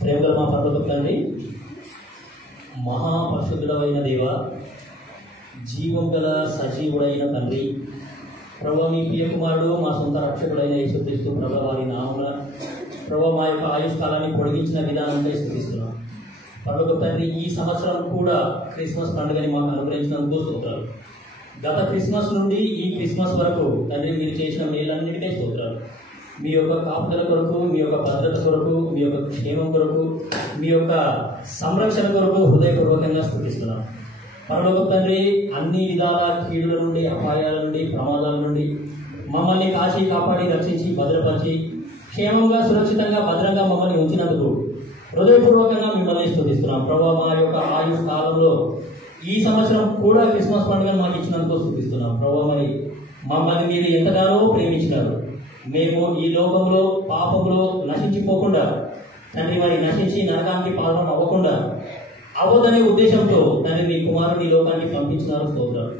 ప్రేమగల మా పర్వత తండ్రి, మహాపరిశుద్ధుడైన దేవ, జీవం గల సజీవుడైన తండ్రి, ప్రభు మీ ప్రియకుమారుడు మా సొంత రక్షకుడైన యేసుక్రీస్తు ప్రభు వారి నామమున ప్రభు మా యొక్క ఆయుష్కాలాన్ని పొడిగించిన విధానంపై స్తుతిస్తున్నాం. పర్వత తండ్రి, ఈ సంవత్సరం కూడా క్రిస్మస్ పండుగని మాకు అనుగ్రహించినందుకు స్తోత్రాలు. గత క్రిస్మస్ నుండి ఈ క్రిస్మస్ వరకు తండ్రి మీరు చేసిన మేలన్నిటికీ స్తోత్రాలు. మీ యొక్క కాపుదల కొరకు, మీ యొక్క భద్రత కొరకు, మీ యొక్క క్షేమం కొరకు, మీ యొక్క సంరక్షణ కొరకు హృదయపూర్వకంగా స్తుతిస్తున్నాం. పరలోక తండ్రి, అన్ని విధాల కీడుల నుండి, అపాయాల నుండి, ప్రమాదాల నుండి మమ్మల్ని కాచి కాపాడి రక్షించి భద్రపరిచి క్షేమంగా సురక్షితంగా భద్రంగా మమ్మల్ని ఉంచినందుకు హృదయపూర్వకంగా మిమ్మల్ని స్తుతిస్తున్నాం. ప్రభు మా యొక్క ఆయుష్ కాలంలో ఈ సంవత్సరం కూడా క్రిస్మస్ పండుగను మాకు ఇచ్చినందుకు స్తుతిస్తున్నాం. ప్రభు మరి మమ్మల్ని మీరు ఎంతగానో ప్రేమించినారు. మేము ఈ లోకంలో పాపంలో నశించిపోకుండా తండ్రి మరి నశించి నరకానికి పాల్గొన అవ్వకుండా అవ్వదనే ఉద్దేశంతో తండ్రి మీ కుమారుని లోకానికి పంపించినారు. స్తోత్రాలు.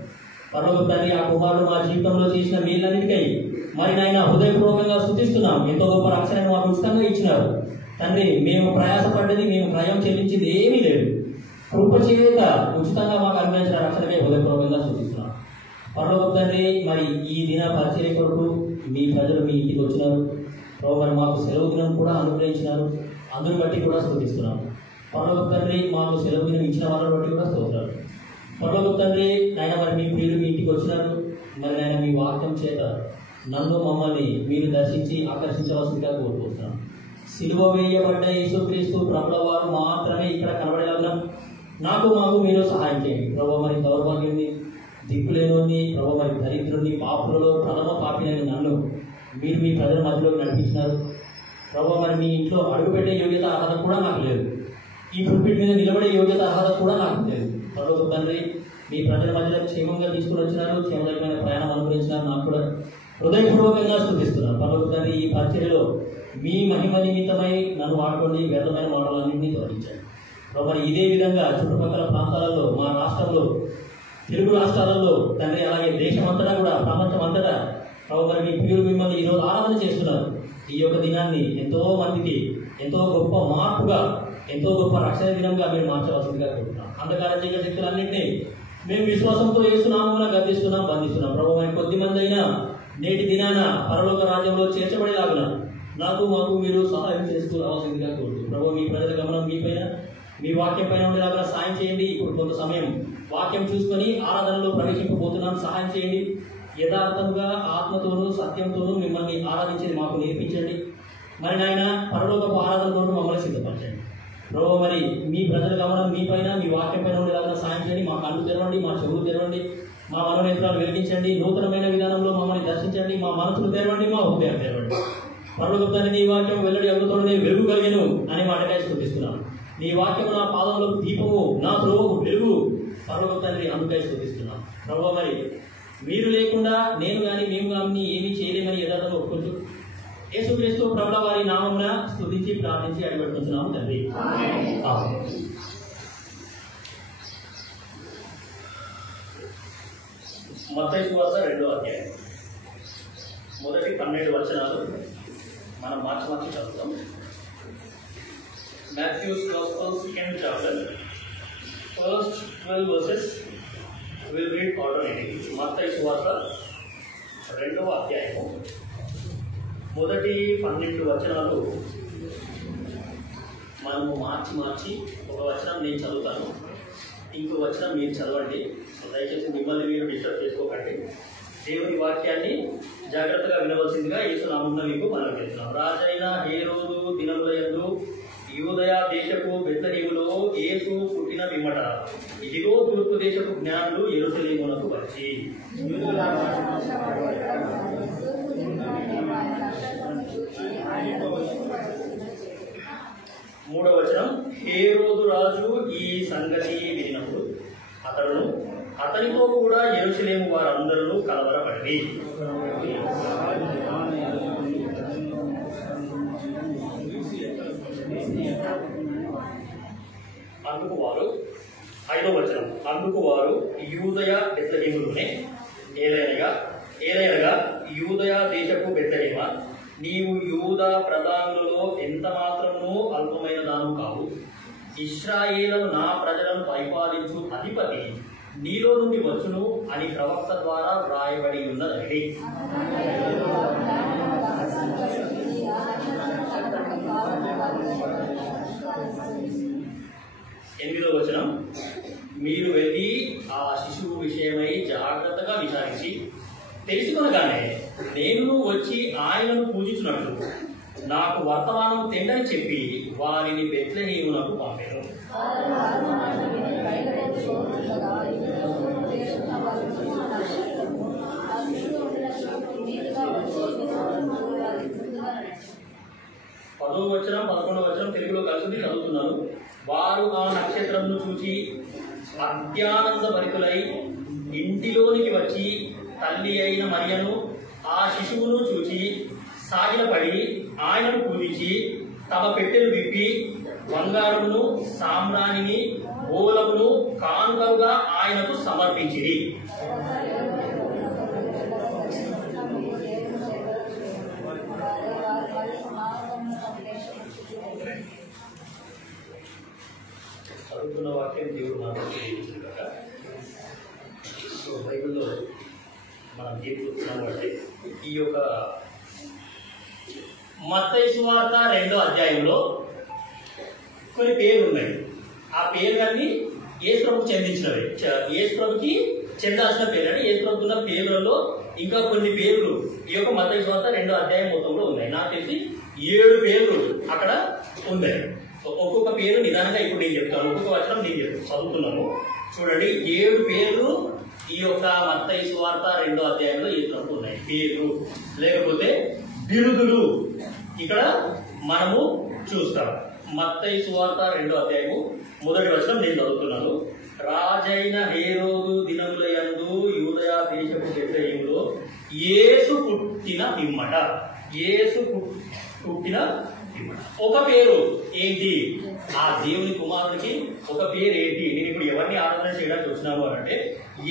పరలోక తండ్రి, ఆ కుమారుడు మా జీవితంలో చేసిన మేలన్నిటికై మరి నాయన హృదయపూర్వకంగా స్తుతిస్తున్నాం. ఎంతో గొప్ప రక్షణను మాకు ఉచితంగా ఇచ్చినారు తండ్రి. మేము ప్రయాసపడ్డది, మేము క్రయం చెల్లించింది ఏమీ లేదు. కృపచేత ఉచితంగా మాకు అనుగ్రహించిన రక్షణకే హృదయపూర్వకంగా స్తుతిస్తున్నాం. పరలోక తండ్రి, మరి ఈ దిన పరిచర్య కొరకు మీ ప్రజలు మీ ఇంటికి వచ్చినారు. ప్రభు మరి మాకు సెలవు దినం కూడా అనుగ్రహించినారు. అందుని బట్టి కూడా స్తుతిస్తున్నాం. పరలోక తండ్రి, మాకు సెలవు దినం ఇచ్చిన వాళ్ళని బట్టి కూడా స్తోత్రాలు. పరలోక తండ్రి, ఆయన మరి మీ ప్రియులు మీ ఇంటికి వచ్చినారు. మరి ఆయన మీ వాక్యం చేత నన్ను మమ్మల్ని మీరు దర్శించి ఆకర్షించవలసిందిగా కోరుకుంటున్నాం. సిలువ వేయబడ్డ యేసుక్రీస్తు ప్రభుల వారు మాత్రమే ఇక్కడ కనబడేలాగా మాకు మీరు సహాయం చేయండి. ప్రభు మరి దౌర్భాగ్యుని, దిక్కులేని, ప్రభు మరి దరిద్రుని, పాపులలో ప్రథమ పాపినైన నన్ను మీరు మీ ప్రజల మధ్యలోకి నడిపించినారు. ప్రభు మరి మీ ఇంట్లో అడుగుపెట్టే యోగ్యత అర్హత కూడా నాకు లేదు. ఈ పుట్టిన మీద నిలబడే యోగ్యత అర్హత కూడా నాకు లేదు. ప్రభు తండ్రి, మీ ప్రజల మధ్యలో క్షేమంగా తీసుకుని వచ్చినారు. క్షేమకరమైన ప్రయాణం అనుగ్రహించినారు. నాకు కూడా హృదయపూర్వకంగా స్తుతిస్తున్నాను. ప్రభు తండ్రి, ఈ పరిచర్యలో మీ మహిమ నిమిత్తమై నన్ను వాడుకోండి. వ్యర్థమైన మాటలన్నింటినీ తొలగించండి. మరి ఇదే విధంగా చుట్టుపక్కల ప్రాంతాలలో, మా రాష్ట్రంలో, తెలుగు రాష్ట్రాలలో తండ్రి, అలాగే దేశమంతటా కూడా, ప్రపంచం అంతటా ప్రభు మరి మీ ప్రియులు మిమ్మల్ని ఈరోజు ఆరాధన చేస్తున్నారు. ఈ యొక్క దినాన్ని ఎంతో మందికి ఎంతో గొప్ప మార్పుగా, ఎంతో గొప్ప రక్షణ దినంగా మీరు మార్చవలసిందిగా కోరుతున్నాం. అంధకార చీకటి శక్తులన్నింటినీ మేము విశ్వాసంతో యేసునామమున గద్దిస్తున్నాం, బంధిస్తున్నాం. ప్రభు మరి కొద్ది మంది అయినా నేటి దినాన పరలోక రాజ్యంలో చేర్చబడేలాగున మాకు మీరు సహాయం చేస్తూ రావాల్సిందిగా కోరుతున్నాం. ప్రభు మీ ప్రజల గమనం మీపైన, మీ వాక్యం పైన ఉండేలాగా సహాయం చేయండి. ఇప్పుడు కొంత సమయం వాక్యం చూసుకొని ఆరాధనలో ప్రవేశింపబోతున్నాం. సహాయం చేయండి. యథార్థంగా ఆత్మతోనూ సత్యంతోనూ మిమ్మల్ని ఆరాధించేది మాకు నేర్పించండి. మరి నాయన పరలోకపు ఆరాధన కొరకు మమ్మల్ని సిద్ధపరచండి. ప్రభు మరి మీ ప్రజల గమనం మీ పైన, మీ వాక్యం పైన ఉండేలాగా సహాయం చేయండి. మా కళ్ళు తెరవండి, మా చెవులు తెరవండి, మా మనోనేత్రాలు వెలిగించండి. నూతనమైన విధానంలో మమ్మల్ని దర్శించండి. మా మనసులు తెరవండి, మా హృదయాలు తెరవండి. పరలోకపు నీ వాక్యం వెల్లడి అగుతోనే వెలుగు కలిగెను అని మాటగా స్తుతిస్తున్నాను. నీ వాక్యం నా పాదములకు దీపము, నా త్రోవకు వెలుగు. పరలోకపు తండ్రి, అందుకై స్తుతిస్తున్నాను. ప్రభు మరి మీరు లేకుండా నేను కానీ మేము కానీ ఏమీ చేయలేమని యథార్థంగా ఒప్పుకుంటూ యేసుక్రీస్తు ప్రభుల వారి నామమున స్తుతించి ప్రార్థించి అడిపెట్టుకుంటున్నాము తండ్రి. మత్తయి సువార్త 2వ అధ్యాయం మొదటి 12 వచనాలు మనం మార్చి చదువుతాం. Matthew's Gospel, 2nd chapter, first 12 verses will read alternatively. మత్తయి సువార్త 2వ అధ్యాయము మొదటి 12 వచనాలు మనము మార్చి ఒక వచనం నేను చదువుతాను, ఇంకో వచనం మీరు చదవండి. దయచేసి మిమ్మల్ని మీరు డిస్టర్బ్ చేసుకోకండి. దేవుని వాక్యాన్ని జాగ్రత్తగా వినవలసిందిగా యేసునామమున మీకు మనవి చేస్తున్నాం. రాజైన హేరోదు దినముల యందు యూదయ దేశపు బెత్లెహేములో యేసు పుట్టిన పిమ్మట ఇదిగో తూర్పు దేశపు జ్ఞానులు యెరూషలేమునకు వచ్చి. 3వ వచనం, హేరోదు రాజు ఈ సంగతి వినినప్పుడు అతనితో కూడా యెరూషలేము వారందరూ కలవరపడి అందుకు వారు యూదయ బెత్లెహేములోనే ఏలైనగా యూదయ దేశపు బెత్లెహేమ, నీవు యూదా ప్రధానులలో ఎంత మాత్రము అల్పమైన ఇశ్రాయేలును నా ప్రజలను పరిపాలించు అధిపతి నీలో నుండి వచ్చును అని ప్రవక్త ద్వారా వ్రాయబడి ఉన్నదండి. 8వ వచనం, మీరు వెళ్ళి ఆ శిశువు విషయమై జాగ్రత్తగా విచారించి తెలుసుకొనగానే నేను వచ్చి ఆయనను పూజించినట్లు నాకు వర్తమానం తెండని చెప్పి వారిని బెత్లెహేమునకు పంపాను. పదో వచనం 11వ వచనం తెలుగులో కలిసి చదువుతున్నాను. వారు ఆ నక్షత్రంను చూచి అత్యానంద భరితులై ఇంటిలోనికి వచ్చి తల్లి అయిన మరియను ఆ శిశువును చూచి సాగిలపడి ఆయనను పూజించి తమ పెట్టెలు విప్పి బంగారమును సామ్రాణిని గోలమును కానుకలుగా ఆయనకు సమర్పించిరి. చదువుతున్న వాక్యం దేవుడు నాకు తెలియజేసింది కదా. సో బైబిల్లో మనం చూస్తున్నాం అంటే ఈ యొక్క మత్తయి సువార్త 2వ అధ్యాయంలో కొన్ని పేర్లు ఉన్నాయి. ఆ పేర్లన్నీ యేసు ప్రభుకి చెందించినవి, యేసు ప్రభుకి చెందాల్సిన పేరు. అంటే యేసు ప్రభుకి ఉన్న పేర్లలో ఇంకా కొన్ని పేర్లు ఈ యొక్క మత్తయి సువార్త 2వ అధ్యాయం మొత్తంలో ఉన్నాయి. నాకు తెలిసి 7 పేర్లు అక్కడ ఉన్నాయి. ఒక్కొక్క పేరు నిదానంగా ఇప్పుడు నేను చెప్తాను, ఒక్కొక్క వచనం నేను చదువుతున్నాను. చూడండి, 7 పేర్లు ఈ యొక్క మత్తయి సువార్త 2వ అధ్యాయంలో యేసు ప్రభుకి ఉన్నాయి. పేర్లు లేకపోతే బిరుదులు ఇక్కడ మనము చూస్తాం. మత్తయి సువార్త 2వ అధ్యాయము 1వ వచనం నేను చదువుతున్నాను. రాజైన హేరోదు దినముల యందు యూదయా దేశపు బెత్లెహేములో యేసు పుట్టిన పిమ్మట, యేసు పుట్టిన పిమ్మట ఒక పేరు ఏంటి? ఆ దేవుని కుమారునికి ఒక పేరు ఏంటి? నేను ఇప్పుడు ఎవరిని ఆరాధన చేయడానికి వచ్చినాను అని అంటే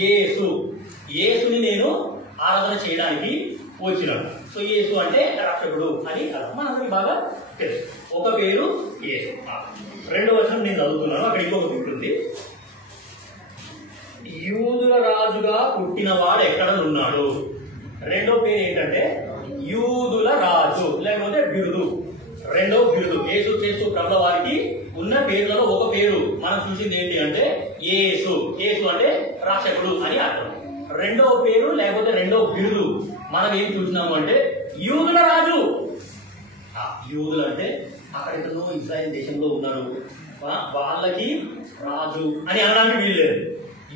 యేసు. యేసుని నేను ఆరాధన చేయడానికి వచ్చినాను. సో యేసు అంటే రక్షకుడు అని మనందరికి బాగా తెలుసు. ఒక పేరు యేసు. 2వ వచనం నేను చదువుతున్నాను, అక్కడ ఇంకొక పేరు ఉంది. యూదుల రాజుగా పుట్టినవాడు ఎక్కడ ఉన్నాడు? 2వ పేరు ఏంటంటే యూదుల రాజు, లేకపోతే బిరుదు. 2వ బిరుదు యేసు క్రీస్తు ప్రభుల వారికి ఉన్న పేర్లలో ఒక పేరు మనం చూసింది ఏంటి అంటే యేసు. యేసు అంటే రక్షకుడు అని అర్థం. 2వ పేరు లేకపోతే 2వ బిరుదు మనం ఏం చూసినాము అంటే యూదుల రాజు. యూదులు అంటే అక్కడెక్కడో ఇజ్రాయెల్ దేశంలో ఉన్నారు, వాళ్ళకి రాజు అని అనడానికి వీల్లేదు.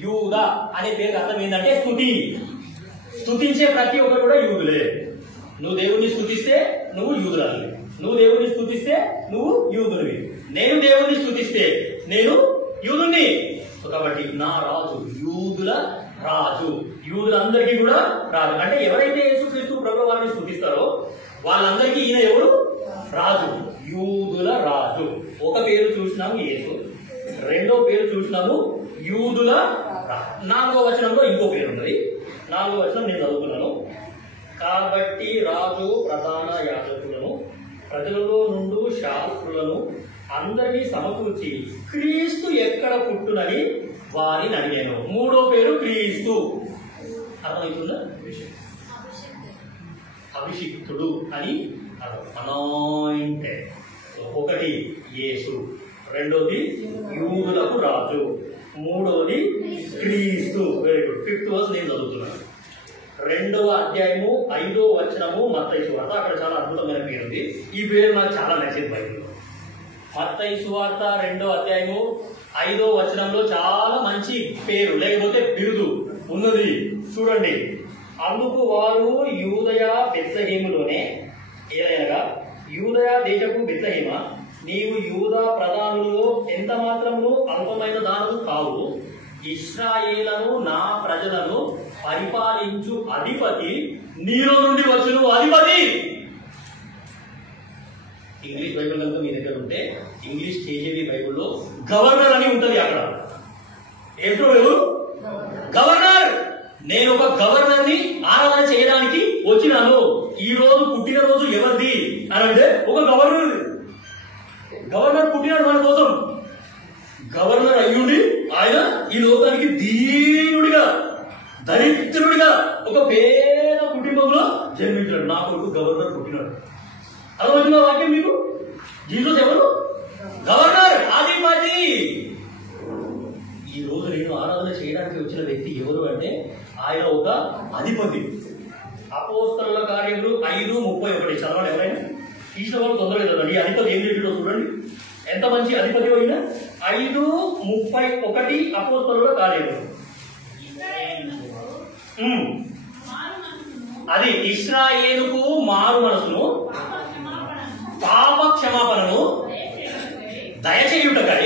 యూద అనే పేరు అర్థం ఏంటంటే స్తుతి. స్తుతించే ప్రతి ఒక్కరు కూడా యూదులే. నువ్వు దేవుడిని స్తుతిస్తే నువ్వు యూదురాలి, నువ్వు దేవుడిని స్తుతిస్తే నువ్వు యూదునివి, నేను దేవుడిని స్తుతిస్తే నేను యూదుని. కాబట్టి నా రాజు యూదుల రాజు, యూదులందరికీ కూడా రాజు. అంటే ఎవరైతే యేసుక్రీస్తు ప్రభువు వారిని స్తుతిస్తారో వాళ్ళందరికీ ఈయన ఎవరు? రాజు, యూదుల రాజు. ఒక పేరు చూసినాము యేసు, 2వ పేరు చూసినాము యూదుల రాజు. 4వ వచనంలో ఇంకో పేరు ఉన్నది. 4వ వచనం నేను చదువుతున్నాను. కాబట్టి రాజు ప్రధాన యాజకులను ప్రజలలో నుండి శాస్త్రులను అందరినీ సమకూర్చి క్రీస్తు ఎక్కడ పుట్టునని వారిని అడిగాను. 3వ పేరు క్రీస్తు. అర్థమవుతుందా? అభిషిక్తుడు అని అనాయింటెడ్. ఒకటి యేసు, 2వది యూదులకు రాజు, 3వది క్రీస్తు. Very good. 5th వర్స్ నేను చదువుతున్నాను. 2వ అధ్యాయము 5వ వచనము మత్తయి సువార్త. అక్కడ చాలా అద్భుతమైన పేరు ఉంది. ఈ పేరు నాకు చాలా నచ్చింది బైబిల్లో. మత్తయి సువార్త 2వ అధ్యాయము 5వ వచనంలో చాలా మంచి పేరు లేకపోతే బిరుదు ఉన్నది. చూడండి, అందుకు వారు యూదయా బెత్లెహేములోనే, ఏదైనా యూదయా దేశపు బెత్లెహేమ, నీవు యూదా ప్రధానులలో ఎంత మాత్రము అల్పమైన దానము కావు, ఇశ్రాయేలును నా ప్రజలను పరిపాలించు అధిపతి నీలో నుండి వచ్చును. అధిపతి ఇంగ్లీష్ బైబిల్ కనుక మీ దగ్గర ఉంటే ఇంగ్లీష్ కేజీబీ బైబిల్లో గవర్నర్ అని ఉంటుంది. అక్కడ ఎవరు? గవర్నర్. నేను ఒక గవర్నర్ ని ఆరాధన చేయడానికి వచ్చినాను. ఈ రోజు పుట్టినరోజు ఎవరిది అని అంటే ఒక గవర్నర్. గవర్నర్ పుట్టినాడు మన కోసం. గవర్నర్ అయ్యుండి ఆయన ఈ లోకానికి దీనుడిగా దరిద్రుడిగా ఒక పేద కుటుంబంలో జన్మించాడు. నా కొడుకు గవర్నర్ పుట్టినాడు. అర్థమవుతుందా వాక్యం మీకు? జీసస్ ఎవరు? గవర్నర్, అధిపతి. ఈ రోజు నేను ఆరాధన చేయడానికి వచ్చిన వ్యక్తి ఎవరు అంటే ఆయన ఒక అధిపతి. అపోస్తలుల కార్యములు 5:31 చదవండి. ఎవరైనా తీసిన వాళ్ళు తొందరగా చదవండి. ఈ అధిపతి ఏం చేసిండో చూడండి. ఎంత మంచి అధిపతి అయినా. 5:31 అపోస్తలుల కార్యములు. అది ఇశ్రాయేలుకు మారు మనసును పాప క్షమాపణను దయచేయుటకై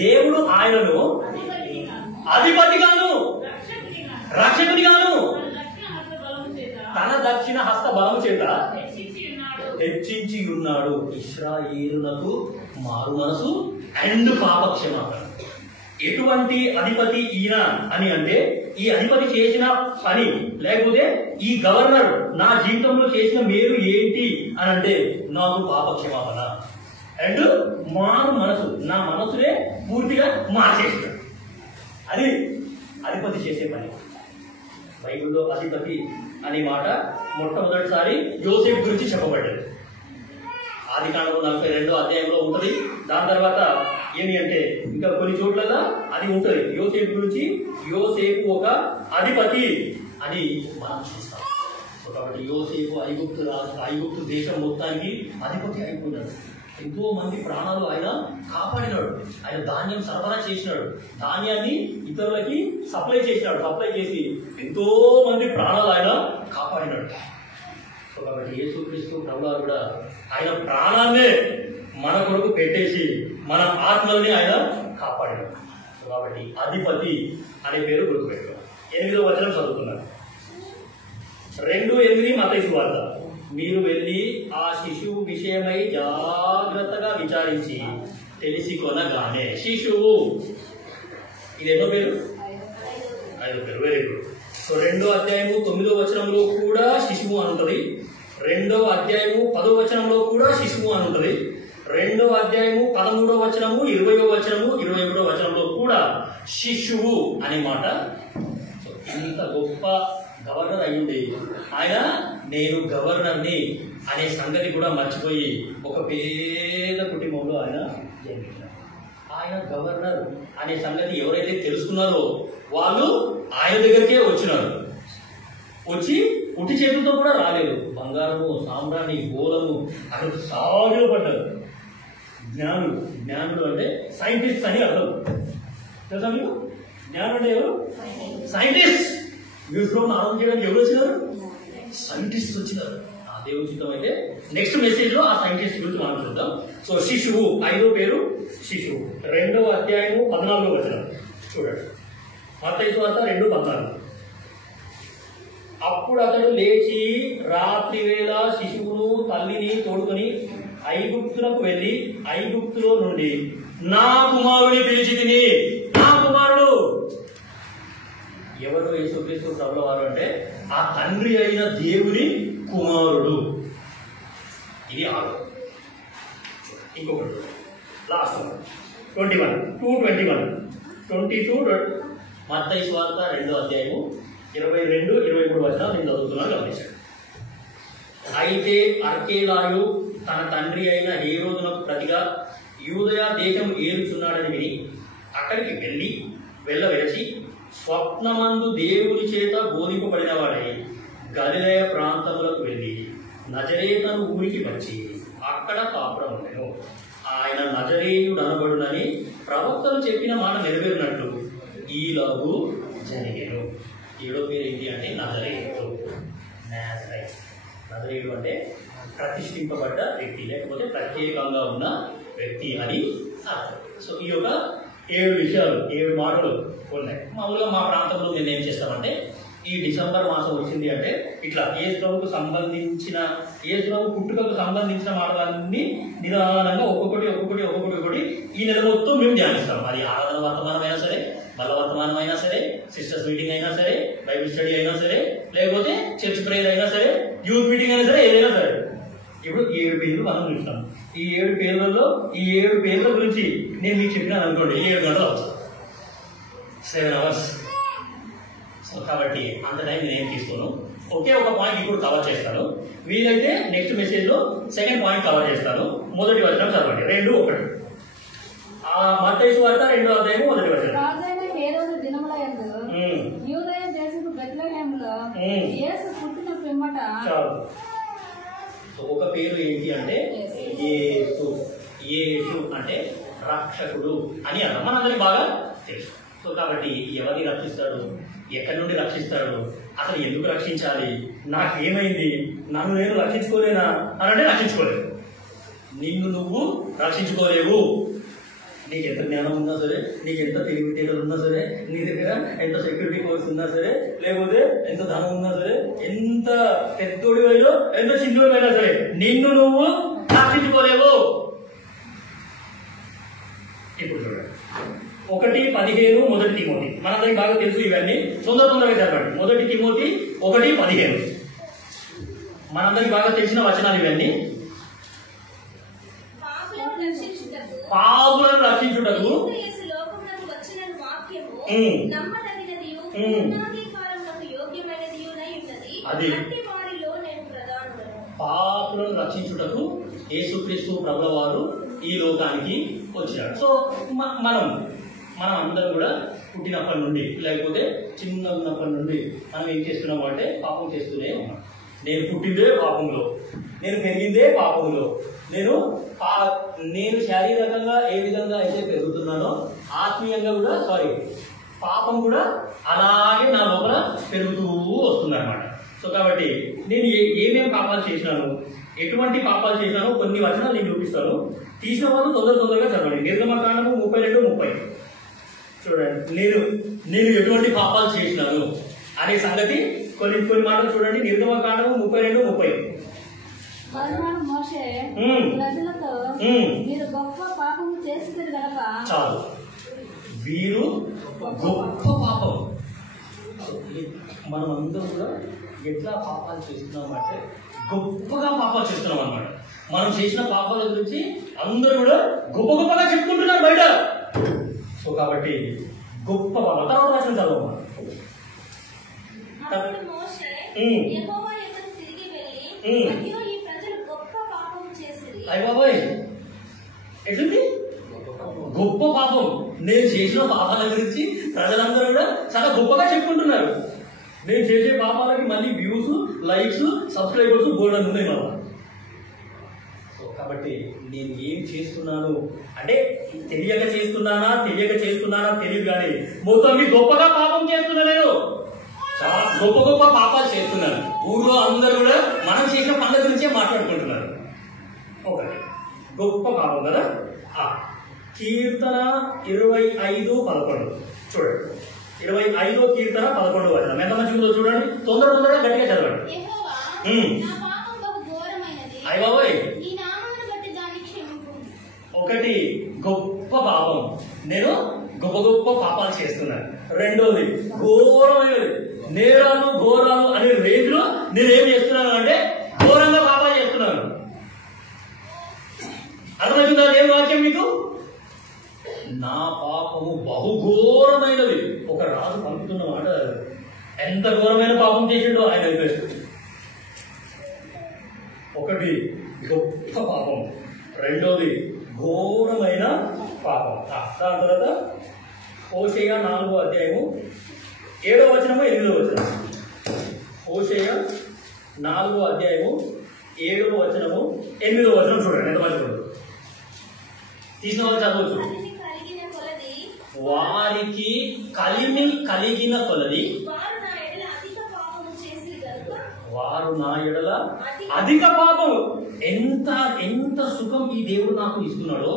దేవుడు ఆయనను అధిపతిగాను రక్షకుడిగాను తన దక్షిణ హస్త బలము చేత హెచ్చించి ఉన్నాడు. ఇశ్రాయేలునకు మారు మనసు అండ్ పాప క్షమాపణ. ఎటువంటి అధిపతి ఈయన అని అంటే ఈ అధిపతి చేసిన పని లేకపోతే ఈ గవర్నర్ నా జీవితంలో చేసిన మేలు ఏంటి అని అంటే నాకు పాప క్షమాపణ అండ్ మారు మనసు, నా మనసునే పూర్తిగా మార్చేస్తాడు. అది అధిపతి చేసే పని. బైబిల్లో అధిపతి అనే మాట మొట్టమొదటిసారి యోసేపు గురించి చెప్పబడ్డది. ఆదికాండము 42వ అధ్యాయంలో ఉంటుంది. దాని తర్వాత ఏమి అంటే ఇంకా కొన్ని చోట్ల అది ఉంటుంది. యోసేపు గురించి, యోసేపు ఒక అధిపతి అని మనం చూస్తాం. కాబట్టి యోసేపు ఐగుప్తు దేశం మొత్తానికి అధిపతి అయిపోయినాడు. ఎంతో మంది ప్రాణాలు ఆయన కాపాడినాడు. ఆయన ధాన్యం సరఫరా చేసినాడు. ధాన్యాన్ని ఇతరులకి సప్లై చేసినాడు. సప్లై చేసి ఎంతో మంది ప్రాణాలు ఆయన కాపాడినాడు. కాబట్టి యేసుక్రీస్తు ప్రభువారు కూడా ఆయన ప్రాణాన్నే మన కొరకు పెట్టేసి మన ఆత్మల్ని ఆయన కాపాడాడు. కాబట్టి అధిపతి అనే పేరు గుర్తుపెట్టారు. 8వ వచనం చదువుతున్నారు. 2:8 మత్తయి సువార్త. మీరు వెళ్ళి ఆ శిశువు విషయమై జాగ్రత్తగా విచారించి తెలిసి కొనగానే. శిశువు ఇది ఎన్నో పేరు? 5వ పేరు. Very good. సో 2వ అధ్యాయము 9వ వచనంలో కూడా శిశువు అని ఉంటుంది. 2వ అధ్యాయము 10వ వచనంలో కూడా శిశువు అని ఉంటుంది. 2వ అధ్యాయము 13వ వచనము, 20వ వచనము, 21వ వచనంలో కూడా శిశువు అనే మాట. సో ఇంత గొప్ప గవర్నర్ అయ్యుండి ఆయన నేను గవర్నర్ని అనే సంగతి కూడా మర్చిపోయి ఒక పేద కుటుంబంలో ఆయన జన్మించారు. ఆయన గవర్నర్ అనే సంగతి ఎవరైతే తెలుసుకున్నారో వాళ్ళు ఆయన దగ్గరికే వచ్చినారు. వచ్చి ఉట్టి చేతులతో కూడా రాలేదు. బంగారము, సాంబ్రాణి, గోళము అక్కడ సాగులో పడ్డారు. జ్ఞానుడు అంటే సైంటిస్ట్ అని అర్థం. తెలుసా మీకు? జ్ఞానుడు అంటే ఎవరు? సైంటిస్ట్. మ్యూజియంలో ఆనందం చేయడానికి ఎవరు వచ్చినారు? సైంటిస్ట్ వచ్చినారు. ఆ దేవుని చిత్తం అయితే నెక్స్ట్ మెసేజ్ లో ఆ సైంటిస్ట్ గురించి మనం చూద్దాం. సో శిశువు 5వ పేరు శిశువు. 2వ అధ్యాయము 14వ వచనం చూడండి. మత్తయి సువార్త 2:14. అప్పుడు అతడు లేచి రాత్రి వేళ శిశువును తల్లిని తోడుకొని ఐగుప్తులకు వెళ్లి ఐగుప్తులో నుండి నా కుమారుని పిలిచి తిని. నా కుమారుడు ఎవరు? యేసుక్రీస్తు ప్రభుల వారు అంటే ఆ తండ్రి అయిన దేవుని కుమారుడు. ఇది ఆరు. ఇంకొకటి లాస్ట్ 22 మత్తయి సువార్త 2వ అధ్యాయము 22, 23 వచనాలు నేను చదువుతున్నాను, గమనించండి. అయితే అర్కేలాయు తన తండ్రి అయిన హేరోదునకు ప్రతిగా యూదయ దేశం ఏలుచున్నాడని విని అక్కడికి వెళ్ళవెలసి స్వప్నమందు దేవుని చేత బోధింపబడిన వాడై గలిలయ ప్రాంతములకు వెళ్ళి నజరేతను ఊరికి వచ్చి అక్కడ కాపురం ఉండెను. ఆయన నజరేయుడు అనబడునని ప్రవక్తలు చెప్పిన మాట నెరవేరినట్లు ఈలాగు జరిగెను. 7వ పేరు ఏంటి అంటే నజరేయుడు. నజరేయుడు అంటే ప్రతిష్ఠింపబడ్డ వ్యక్తి, లేకపోతే ప్రత్యేకంగా ఉన్న వ్యక్తి అని అర్థం. సో ఈ యొక్క 7 విషయాలు, 7 మాటలు ఉన్నాయి. మామూలుగా మా ప్రాంతంలో మేము ఏం చేస్తామంటే ఈ డిసెంబర్ మాసం వచ్చింది అంటే ఇట్లా యేసుప్రభుకు సంబంధించిన, యేసుప్రభు పుట్టుకకు సంబంధించిన మాటలన్నీ నిదానంగా ఒక్కొక్కటి ఈ నెల మొత్తం మేము ధ్యానిస్తాం. అది ఆరాధన వర్తమానం అయినా సరే, బల వర్తమానం అయినా సరే, సిస్టర్స్ మీటింగ్ అయినా సరే, బైబిల్ స్టడీ అయినా సరే, లేకపోతే చర్చ్ ప్రేయర్ అయినా సరే, యూత్ మీటింగ్ అయినా సరే, ఏదైనా సరే ఇప్పుడు 7 పేర్లు మనం చూస్తాం. ఈ 7 పేర్లలో ఈ 7 పేర్ల గురించి నేను మీకు చెప్పినాను అనుకోండి, 7 గంటలు అవుతుంది, 7 hours. సో కాబట్టి అంత టైం నేను ఏం తీసుకోను. ఒకే ఒక పాయింట్ ఇప్పుడు కవర్ చేస్తాను. వీలైతే నెక్స్ట్ మెసేజ్లో సెకండ్ పాయింట్ కవర్ చేస్తాను. మొదటి వచనం చదవండి, 2:1. మత్తయి సువార్త 2వ అధ్యాయం 1వ వచనం. ఒక పేరు ఏంటి అంటే యేసు. యేసు అంటే రక్షకుడు అని అర్థం, మనందరికి బాగా తెలుసు. సో కాబట్టి ఎవరిని రక్షిస్తాడు, ఎక్కడి నుండి రక్షిస్తాడు, అసలు ఎందుకు రక్షించాలి, నాకేమైంది, నన్ను నేను రక్షించుకోలేనా అని అంటే రక్షించుకోలేవు. నిన్ను నువ్వు రక్షించుకోలేవు. నీకు ఎంత జ్ఞానం ఉన్నా సరే, నీకు ఎంత తెలివితేటలు ఉన్నా సరే, నీ దగ్గర ఎంత సెక్యూరిటీ ఫోర్స్ ఉన్నా సరే, లేకపోతే ఎంత ధనం ఉన్నా సరే, ఎంత పెద్దోడి అయినా ఎంత చిన్నోడి అయినా సరే, నిన్ను నువ్వు రక్షించుకోలేవు. ఇప్పుడు చూడండి, 1:15 మొదటి తిమోతి. మనందరికి బాగా తెలుసు ఇవన్నీ, తొందరగా చదవండి. మొదటి తిమోతి 1:15 మనందరికి బాగా తెలిసిన వచనాలు ఇవన్నీ. పాపులను రక్షించుటకు అది పాపులను రక్షించుటకు యేసుక్రీస్తు ప్రభుల వారు ఈ లోకానికి వచ్చాడు. సో మనం అందరం కూడా పుట్టినప్పటి నుండి లేకపోతే చిన్న ఉన్నప్పటి నుండి మనం ఏం చేస్తున్నాము అంటే పాపం చేస్తూనే ఉన్నాం. నేను పుట్టిందే పాపంలో, నేను పెరిగిందే పాపంలో, నేను శారీరకంగా ఏ విధంగా అయితే పెరుగుతున్నానో ఆత్మీయంగా కూడా పాపం కూడా అలాగే నా లోపల పెరుగుతూ వస్తుందన్నమాట. సో కాబట్టి నేను ఏమేమి పాపాలు చేసినాను, ఎటువంటి పాపాలు చేసినానో కొన్ని వచనాలు నేను చూపిస్తాను. తీసిన వాళ్ళు తొందరగా చదవండి. నిర్గమకాండము 32:30 చూడండి. నేను ఎటువంటి పాపాలు చేసినాను అనే సంగతి కొన్ని మాటలు చూడండి. నిర్గమకాండము 32:30. చాలు, వీరు గొప్ప పాపం. మనం అందరం కూడా ఎట్లా పాపాలు చేస్తున్నాం అంటే గొప్పగా పాపాలు చేస్తున్నాం అన్నమాట. మనం చేసిన పాపాల గురించి అందరూ కూడా గొప్పగా చెప్పుకుంటున్నారు బయట. సో కాబట్టి గొప్ప పాపం. తర్వాత రాసిన చదవమ్మా. అయ్య బాబాయ్, ఎట్లుంది గొప్ప పాపం. నేను చేసిన పాపాల గురించి ప్రజలందరూ కూడా చాలా గొప్పగా చెప్పుకుంటున్నారు. నేను చేసే పాపాలకి మళ్ళీ వ్యూస్, లైక్స్, సబ్స్క్రైబర్స్ గోల్డెన్ ఉన్నాయి మళ్ళా. సో కాబట్టి నేను ఏం చేస్తున్నాను అంటే తెలియక చేస్తున్నానా తెలియదు కానీ మొత్తం మీ గొప్పగా పాపం చేస్తున్నా. నేను చాలా గొప్ప పాపాలు చేస్తున్నాను. ఊళ్ళో అందరూ కూడా మనం చేసిన పనుల గురించే మాట్లాడుకుంటున్నారు. ఒకటి గొప్ప పాపం కదా. కీర్తన 25:11 చూడండి. 25వ కీర్తన 11వ వచనం ఎంత మంచిగా చూడండి. తొందరగా గట్టిగా చదవండి. అయ్య బాబోయ్, ఒకటి గొప్ప పాపం, నేను గొప్ప పాపాలు చేస్తున్నాను. రెండోది ఘోరమైనది, నేరాలు ఘోరాలు అనే రేంజ్ లో నేనేం చేస్తున్నాను అంటే ఘోరంగా పాపాలు చేస్తున్నాను. అర్థమవుతుందా ఏం వాక్యం మీకు? నా పాపము బహుఘోరమైనది. ఒక రాజు పంపుతున్న మాట. ఎంత ఘోరమైన పాపం చేసిండో ఆయన అనిపిస్తుంది. ఒకటి గొప్ప పాపం, రెండోది ఘోరమైన పాపం. దాని తర్వాత హోషేయ 4వ అధ్యాయము 7వ వచనము 8వ వచనం. హోషేయ 4వ అధ్యాయము 7వ వచనము 8వ వచనం చూడండి. ఎంత మంచి తీసిన వాళ్ళు చదవచ్చు. వారికి కలిమి కలిగిన కొలది వారు నా ఎడల అధిక పాపం. ఎంత సుఖం ఈ దేవుడు నాకు ఇస్తున్నాడో,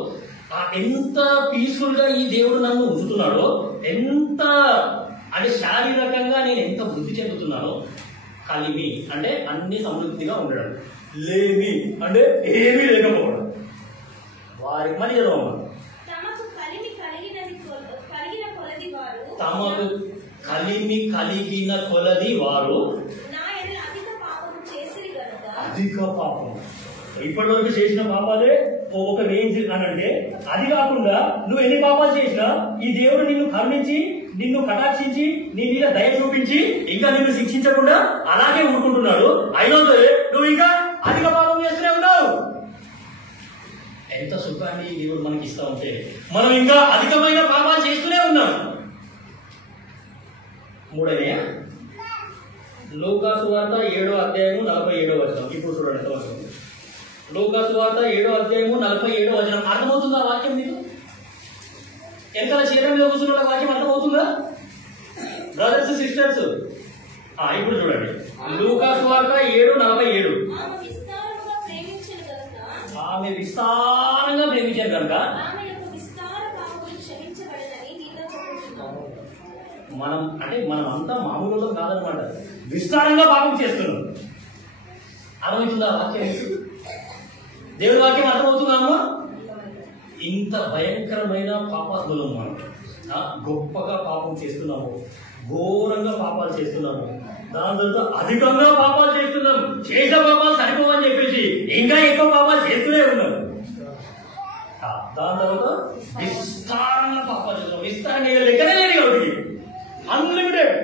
ఎంత పీస్ఫుల్ గా ఈ దేవుడు నన్ను ఉంచుతున్నాడో, ఎంత అంటే శారీరకంగా నేను ఎంత వృద్ధి చెందుతున్నానో. కలిమి అంటే అన్ని సమృద్ధిగా ఉండడం, లేమి అంటే ఏమీ లేకపోవడం. వారికి మళ్ళీ చదవమ్మా. తమకు కలిమి కలిగిన కొలది వారు అధిక పాపం. ఇప్పటి వరకు చేసిన పాపాలే ఒక రేంజ్ అని అంటే, అది కాకుండా నువ్వు ఎన్ని పాపాలు చేసినా ఈ దేవుడు నిన్ను కరుణించి, నిన్ను కటాక్షించి, నీ మీద దయ చూపించి ఇంకా నిన్ను శిక్షించకుండా అలాగే ఊరుకుంటున్నాడు. అయినా నువ్వు ఇంకా అధిక పాపం చేస్తూనే ఉన్నావు. ఎంత సుఖాన్ని దేవుడు మనకి ఇస్తా ఉంటే మనం ఇంకా అధికమైన పాపాలు చేస్తూనే ఉన్నాం. మూడనయా లూకా సువార్త 7వ అధ్యాయము 47వ వచనం. ఇప్పుడు చూడండి ఎంత వచనం. లూకా సువార్త 7వ అధ్యాయము 47వ వచనం. అర్థమవుతుందా వాక్యం మీకు? వెనకాల చీర మీద కూర్చున్న వాక్యం అర్థమవుతుందా బ్రదర్స్ సిస్టర్స్? ఇప్పుడు చూడండి లూకా సువార్త 7:47. ఆమె విస్తారంగా ప్రేమించారు కనుక మనం అంతా మామూలుగా కాదనమాట, విస్తారంగా పాపం చేస్తున్నాం. అర్థమవుతుందా వాక్యం? దేవుడి వాక్యం అర్థమవుతుందమ్మా? ఇంత భయంకరమైన పాపాత్ములం మనం, గొప్పగా పాపం చేస్తున్నాము, ఘోరంగా పాపాలు చేస్తున్నాము, దాని తర్వాత అధికంగా పాపాలు చేస్తున్నాం. చేసిన పాపాలు సరిపోవని చెప్పేసి ఇంకా ఎక్కువ పాపాలు చేస్తూనే ఉన్నాం. దాని తర్వాత విస్తారంగా పాపాలు చేస్తున్నాం. విస్తారంగా లెక్కనే లేదు కాబట్టి అన్లిమిటెడ్.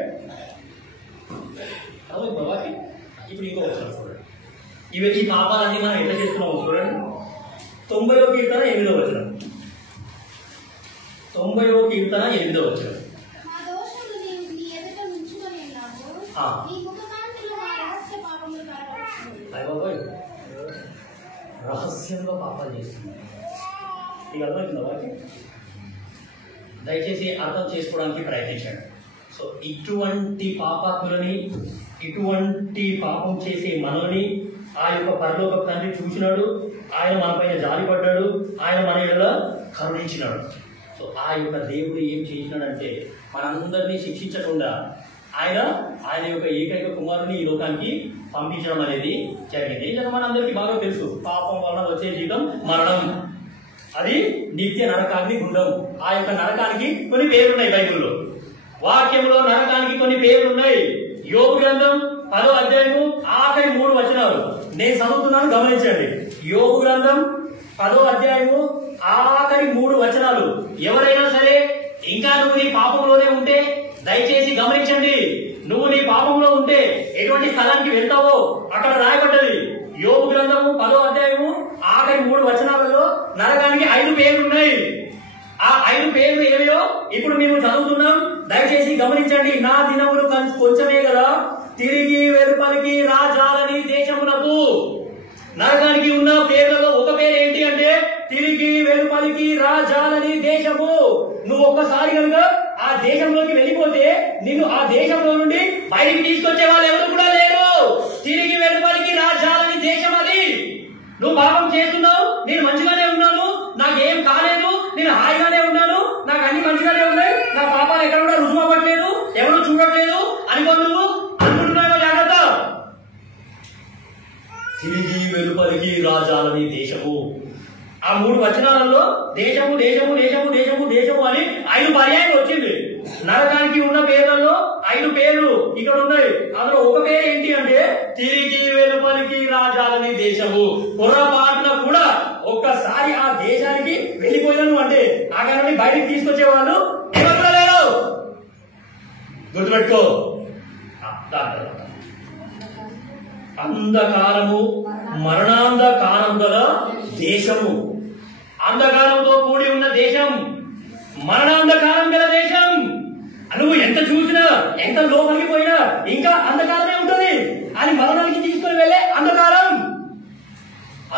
ఇప్పుడు ఇంకో వచ్చాను చూడండి. ఈ పాపాలన్నీ మనం ఎట్లా చేస్తున్నాము చూడండి. 90వ కీర్తన 8వ వచనం. 90వ కీర్తన 8వ వచనం. రహస్యంగా పాపాలు చేస్తున్నాం. మీకు అర్థమవుతుందా వాక్యం? దయచేసి అర్థం చేసుకోవడానికి ప్రయత్నించండి. సో ఇటువంటి పాపాత్ములని, ఇటువంటి పాపం చేసే మనల్ని ఆ యొక్క పరలోక తండ్రి చూసినాడు. ఆయన మన పైన జాలిపడ్డాడు, ఆయన మన ఎడల కరుణించినాడు. సో ఆ యొక్క దేవుడు ఏం చేసినాడంటే మనందరినీ శిక్షించకుండా ఆయన యొక్క ఏకైక కుమారుని ఈ లోకానికి పంపించడం అనేది జరిగింది. ఏంటంటే మనందరికీ బాగా తెలుసు, పాపం వలన వచ్చే జీవితం మరణం, అది నిత్య నరకాగ్ని గుండం. ఆ యొక్క నరకానికి కొన్ని పేర్లున్నాయి బైబిల్లో. వాక్యంలో నరకానికి కొన్ని పేర్లున్నాయి. యోబు గ్రంథం 10వ అధ్యాయము ఆఖరి 3 వచనాలు నేను చదువుతున్నాను, గమనించండి. యోబు గ్రంథం 10వ అధ్యాయము ఆఖరి 3 వచనాలు. ఎవరైనా సరే ఇంకా నువ్వు నీ పాపంలోనే ఉంటే దయచేసి గమనించండి. నువ్వు నీ పాపంలో ఉంటే ఎటువంటి స్థలానికి వెళ్తావో అక్కడ రాయబడ్డది. యోబు గ్రంథము 10వ అధ్యాయము ఆఖరి 3 వచనాలలో నరకానికి 5 పేర్లు ఉన్నాయి. ఆ 5 పేర్లు ఏమియో ఇప్పుడు మేము చదువుతున్నాం, దయచేసి గమనించండి. నా దినములు కొంచెమే కదా, తిరిగి వెలుపలికి రాజాలని దేశమునకు. నరకానికి ఉన్న పేర్లలో ఒక పేరు ఏంటి అంటే తిరిగి వెలుపలికి రాజాలని దేశము. నువ్వు ఒక్కసారి కనుక ఆ దేశంలోకి వెళ్ళిపోతే నిన్ను ఆ దేశంలో నుండి బయటికి తీసుకొచ్చే వాళ్ళు ఎవరు కూడా లేరు. తిరిగి వెలుపలికి రాజాలని దేశం అది. నువ్వు పాపం చేస్తున్నావు, నేను మంచిగానే ఉన్నాను, నాకేం కాలేదు, నేను హాయిగానే ఉన్నాను, నాకు అన్ని మంచిగానే ఉన్నాయి, నా పాపాలు ఎక్కడ కూడా రుజువు అవ్వట్లేదు, ఎవరు చూడట్లేదు అనుకోను. నువ్వు అనుకుంటున్నావో జాగ్రత్త. తిరిగి వెలుపలికి రాజాలని దేశము. ఆ 3 వచనాలలో దేశము దేశము దేశము దేశము దేశము అని 5 పర్యాయం వచ్చింది. నరకానికి ఉన్న పేర్లలో 5 పేర్లు ఇక్కడ ఉన్నాయి. అందులో ఒక పేరు ఏంటి అంటే తిరిగి వెలుపలికి రాజాలని దేశము. పొరపాటున కూడా ఒక్కసారి ఆ దేశానికి వెళ్ళిపోయినాను అంటే అక్కడ నుండి బయటికి తీసుకొచ్చేవాళ్ళు ఎవరు లేరు. గుర్తుపెట్టుకో. అంధకారము, మరణాంధకారం గల దేశము. అంధకారంతో కూడి ఉన్న దేశం, మరణాంధకారం గల దేశం. నువ్వు ఎంత చూసినా, ఎంత లోపలికి పోయినా ఇంకా అంధకారమే ఉంటుంది. అది మరణానికి తీసుకుని వెళ్ళే అంధకారం.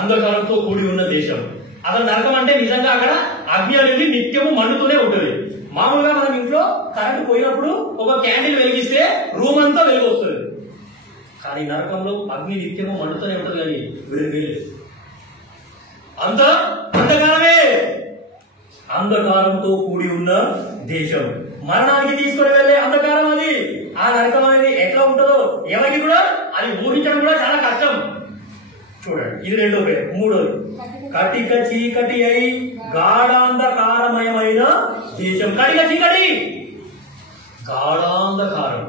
అంధకారంతో కూడి ఉన్న దేశం. అసలు నరకం అంటే నిజంగా అక్కడ అగ్ని అనేది నిత్యము మండుతూనే ఉంటుంది. మామూలుగా మనం ఇంట్లో కరెంట్ పోయినప్పుడు ఒక క్యాండిల్ వెలిగిస్తే రూమ్ అంతా వెలుగు వస్తుంది. కానీ నరకంలో అగ్ని నిత్యము మండుతూనే ఉంటుంది. కానీ వెలుగు అంత అంధకారమే. అంధకారంతో కూడి ఉన్న దేశం, మరణానికి తీసుకుని వెళ్ళే అంధకారం అది. ఆ నరకం అనేది ఎట్లా ఉంటుందో ఎవరికి కూడా అది ఊహించడం కూడా చాలా కష్టం. చూడండి, ఇది 2వ పేరు. 3వది కటిక చీకటి అయి గాఢాంధకారమయమైన దేశం. కటిక చీకటి, గాఢాంధకారం.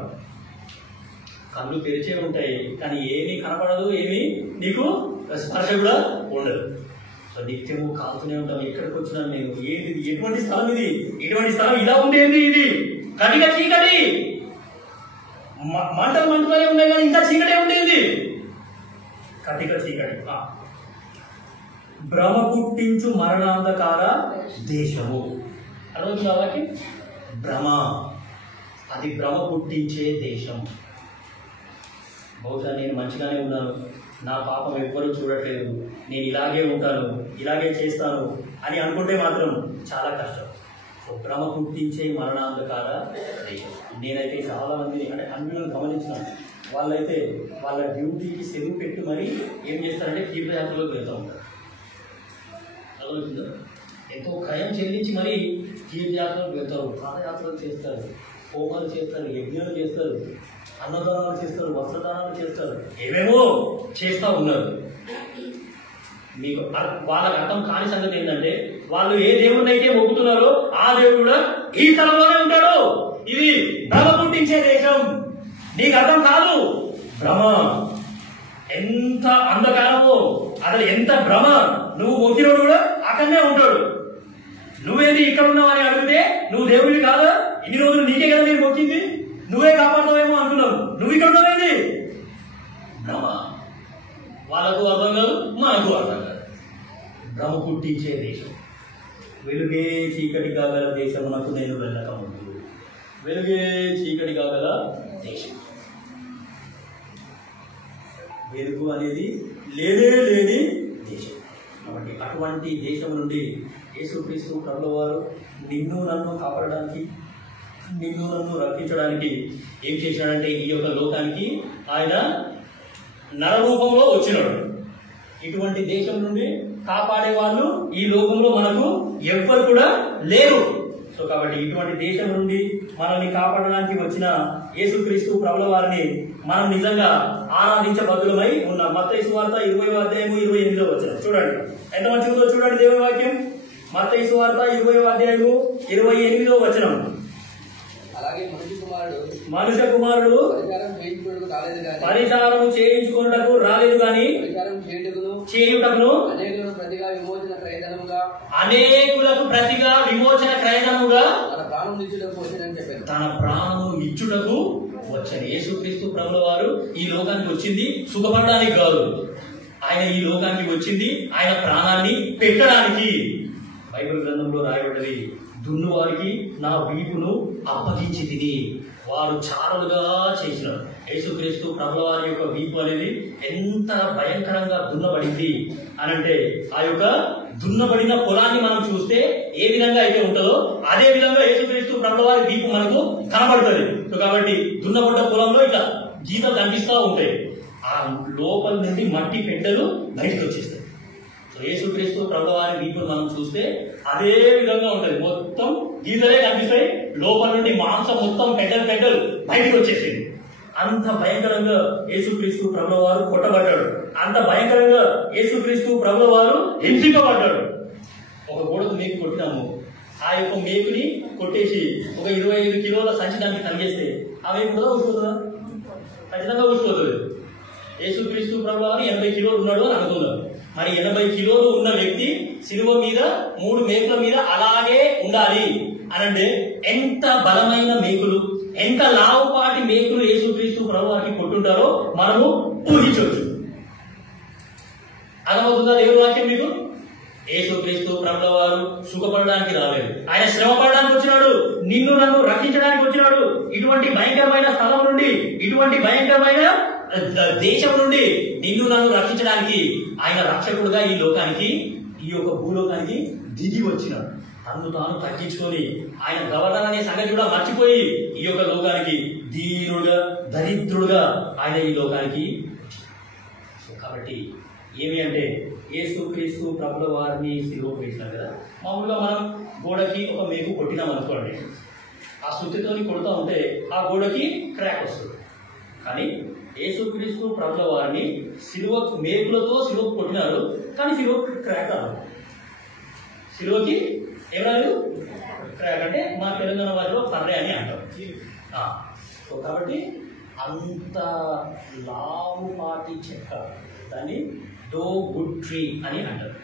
కళ్ళు తెరిచే ఉంటాయి కానీ ఏమీ కనపడదు, ఏమీ నీకు స్పర్శ కూడా ఉండదు. సో నిత్యము కాలుతూనే ఉంటాం. ఎక్కడికి వచ్చినా నేను ఏంటిది, ఎటువంటి స్థలం ఇది, ఇటువంటి స్థలం ఇలా ఉండేది, ఇది కటిక చీకటి, మంటలు మంటలే ఉన్నాయి కానీ ఇంకా చీకటే ఉండేది, కటిక చీకటి. భ్రమ పుట్టించు మరణాంధకార దేశము అర్థమవుతుంది వాళ్ళకి. భ్రమ, అది భ్రమ పుట్టించే దేశం. బహుశా నేను మంచిగానే ఉన్నాను, నా పాపం ఎవ్వరూ చూడట్లేదు, నేను ఇలాగే ఉంటాను, ఇలాగే చేస్తాను అని అనుకుంటే మాత్రం చాలా కష్టం. భ్రమ పుట్టించే మరణాంధకార దేశం. నేనైతే చాలా మందిని అంటే అన్యులను గమనించినాను. వాళ్ళైతే వాళ్ళ డ్యూటీకి సెలవు పెట్టి మరీ ఏం చేస్తారంటే తీర్థయాత్రలోకి వెళ్తూ ఉంటారు. అర్థమవుతుందా? ఎంతో ఖయం చెల్లించి మరీ తీర్థయాత్రలకు వెళ్తారు, పాదయాత్రలు చేస్తారు, హోమాలు చేస్తారు, యజ్ఞాలు చేస్తారు, అన్నదానాలు చేస్తారు, వస్త్రదానాలు చేస్తారు, ఏమేమో చేస్తూ ఉన్నారు. మీకు వాళ్ళకి అర్థం కాని సంగతి ఏంటంటే వాళ్ళు ఏ దేవుడిని అయితే మొక్కుతున్నారో ఆ దేవుడు కూడా ఈ స్థలంలోనే ఉంటాడు. ఇది భ్రమ పుట్టించే దేశం. నీకు అర్థం కాదు. భ్రమ ఎంత అంధకారమో, అసలు ఎంత భ్రమ. నువ్వు మొక్కినోడు కూడా అక్కడనే ఉంటాడు. నువ్వేది ఇక్కడ ఉన్నావు అని అడిగితే నువ్వు దేవుడివి కాదా, ఇన్ని రోజులు నీకే కదా నేను మొక్కింది, నువ్వే కాపాడుతావేమో అంటున్నావు, నువ్వు ఇక్కడ ఉన్నావేంది. భ్రమ వాళ్ళకు అర్థం కాదు, మనకు అర్థం కాదు. భ్రమ పుట్టించే దేశం. వెలుగే చీకటి కాగల దేశమునకు నేను వెళ్ళక ముందు. వెలుగే చీకటి కాగల దేశం. వెలుగు అనేది లేనే లేని దేశం. కాబట్టి అటువంటి దేశం నుండి యేసుక్రీస్తు ప్రభువు వారు నిన్ను నన్ను కాపాడడానికి, నిన్ను నన్ను రక్షించడానికి ఏం చేశాడంటే ఈ యొక్క లోకానికి ఆయన నరరూపంలో వచ్చినాడు. ఇటువంటి దేశం నుండి కాపాడే వాళ్ళు ఈ లోకంలో మనకు ఎవ్వరు కూడా లేరు. సో కాబట్టి ఇటువంటి దేశం నుండి మనల్ని కాపాడడానికి వచ్చిన యేసుక్రీస్తు ప్రభువు వారిని మనం నిజంగా ఆరాధించబద్దులమై ఉన్నాం. మత్తయి సువార్త 20వ అధ్యాయము 28వ వచనం చూడండి, ఎంత మంచిగా చూడండి దేవుని వాక్యం. మత్తయి సువార్త 20వ అధ్యాయము 28వ వచనం. అలాగే మనుష్య కుమారుడు పరిచారము చేయించుకున్నకు రాలేదు గాని చేయుటకును అనేకులకు ప్రతిగా విమోచన క్రయధనముగా తన ప్రాణము ఇచ్చుటకు వచ్చాడు. యేసుక్రీస్తు ప్రభువు వారు ఈ లోకానికి వచ్చింది సుఖపడడానికి కాదు. ఆయన ఈ లోకానికి వచ్చింది ఆయన ప్రాణాన్ని పెట్టడానికి. బైబిల్ గ్రంథంలో రాయబడ్డది, దున్నువారికి నా వీపును అప్పగించి తిని వారు చారలుగా చేసినారు. యేసుక్రీస్తు ప్రభువు వారి యొక్క వీపు అనేది ఎంత భయంకరంగా దున్నబడింది అనంటే ఆ యొక్క దున్నబడిన పొలాన్ని మనం చూస్తే ఏ విధంగా అయితే ఉంటుందో అదే విధంగా యేసుక్రీస్తు ప్రభువు వారి వీపు మనకు కనబడుతుంది. సో కాబట్టి దున్నబడ్డ పొలంలో ఇట్లా గీతలు కనిపిస్తూ ఉంటాయి. ఆ లోపల నుండి మట్టి పెడ్డలు బయటకు వచ్చేస్తాయి. సో యేసుక్రీస్తు ప్రభువు వారి వీపును మనం చూస్తే అదే విధంగా ఉంటుంది. మొత్తం గీతలే కనిపిస్తాయి, లోపల నుండి మాంసం మొత్తం పెద్దలు పెద్దలు బయటకు వచ్చేసింది. అంత భయంకరంగా యేసుక్రీస్తు ప్రభువు వారు కొట్టబడ్డాడు. అంత భయంకరంగా యేసుక్రీస్తు ప్రభువు వారు హింసింపబడ్డాడు. ఒక గోడకు మేకు కొట్టినాము, ఆ యొక్క మేకుని కొట్టేసి ఒక 25 కిలోల సంచి దానికి తలిగేస్తే ఆ మేకు కూడా ఊసిపోతుందా? ఖచ్చితంగా ఊసిపోతుంది. యేసుక్రీస్తు ప్రభువు వారు 80 కిలోలు ఉన్నాడు అని అనుకున్నారు. మరి 80 కిలోలు ఉన్న వ్యక్తి శిలువ మీద 3 మేకుల మీద అలాగే ఉండాలి అనంటే ఎంత బలమైన మేకులు, ఎంత లావుపాటి మేకులు యేసుక్రీస్తు ప్రభువు వారికి కొట్టుంటారో మనము ఊహించవచ్చు. అర్థమవుతుందా దేవుని వాక్యం మీకు? యేసుక్రీస్తు ప్రభువు వారు సుఖపడడానికి రాలేదు, ఆయన శ్రమ పడడానికి వచ్చినాడు, నిన్ను నన్ను రక్షించడానికి వచ్చినాడు. ఇటువంటి భయంకరమైన స్థలం నుండి, ఇటువంటి భయంకరమైన దేశం నుండి నిన్ను నన్ను రక్షించడానికి ఆయన రక్షకుడుగా ఈ లోకానికి, ఈ యొక్క భూలోకానికి దిగి వచ్చినాడు. తను తాను తగ్గించుకొని ఆయన గవర్నర్ అనే సంగతి కూడా మర్చిపోయి ఈ యొక్క లోకానికి దీనుడుగా, దరిద్రుడుగా ఆయన ఈ లోకానికి. కాబట్టి ఏమి అంటే యేసుక్రీస్తు ప్రభువు వారిని సిలువకు వేసినారు కదా. మామూలుగా మనం గోడకి ఒక మేకు కొట్టినాం అనుకోండి, ఆ సుత్తితోని కొడుతూ ఉంటే ఆ గోడకి క్రాక్ వస్తుంది. కానీ యేసుక్రీస్తు ప్రభువు వారిని సిలువ మేకులతో సిలువకు కొట్టినారు, కానీ సిలువకు క్రాక్ రాదు. సిలువకి ఏమరాదు? క్రాక్ అంటే మా తెలంగాణ వారిలో పర్రే అని అంటారు. సో కాబట్టి అంత లావుపాటి చెక్క, దాన్ని డో గుడ్ ట్రీ అని అంటారు.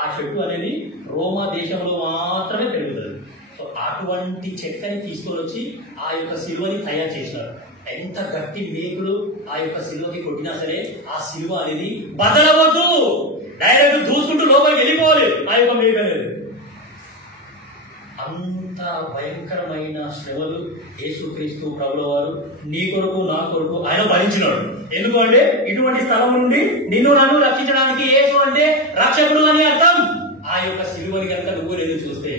ఆ చెట్టు అనేది రోమా దేశంలో మాత్రమే పెరుగుతుంది. సో అటువంటి చెట్టుని తీసుకొని వచ్చి ఆ యొక్క సిలువని తయారు చేసినారు. ఎంత గట్టి మేకులు ఆ యొక్క సిలువకి కొట్టినా సరే ఆ సిలువ అనేది బదలవద్దు, డైరెక్ట్ దూసుకుంటూ లోపలికి వెళ్ళిపోవాలి ఆ యొక్క మేకు అనేది. అంత భయంకరమైన శ్రమలు యేసుక్రీస్తు ప్రభుల వారు నీ కొరకు నా కొరకు ఆయన భరించినాడు. ఎందుకంటే ఇటువంటి స్థలం నుండి నిన్ను నన్ను రక్షించడానికి యేసు అంటే రక్షకుడు అని అర్థం. ఆ యొక్క సిలువని కనుక నువ్వు నేను చూస్తే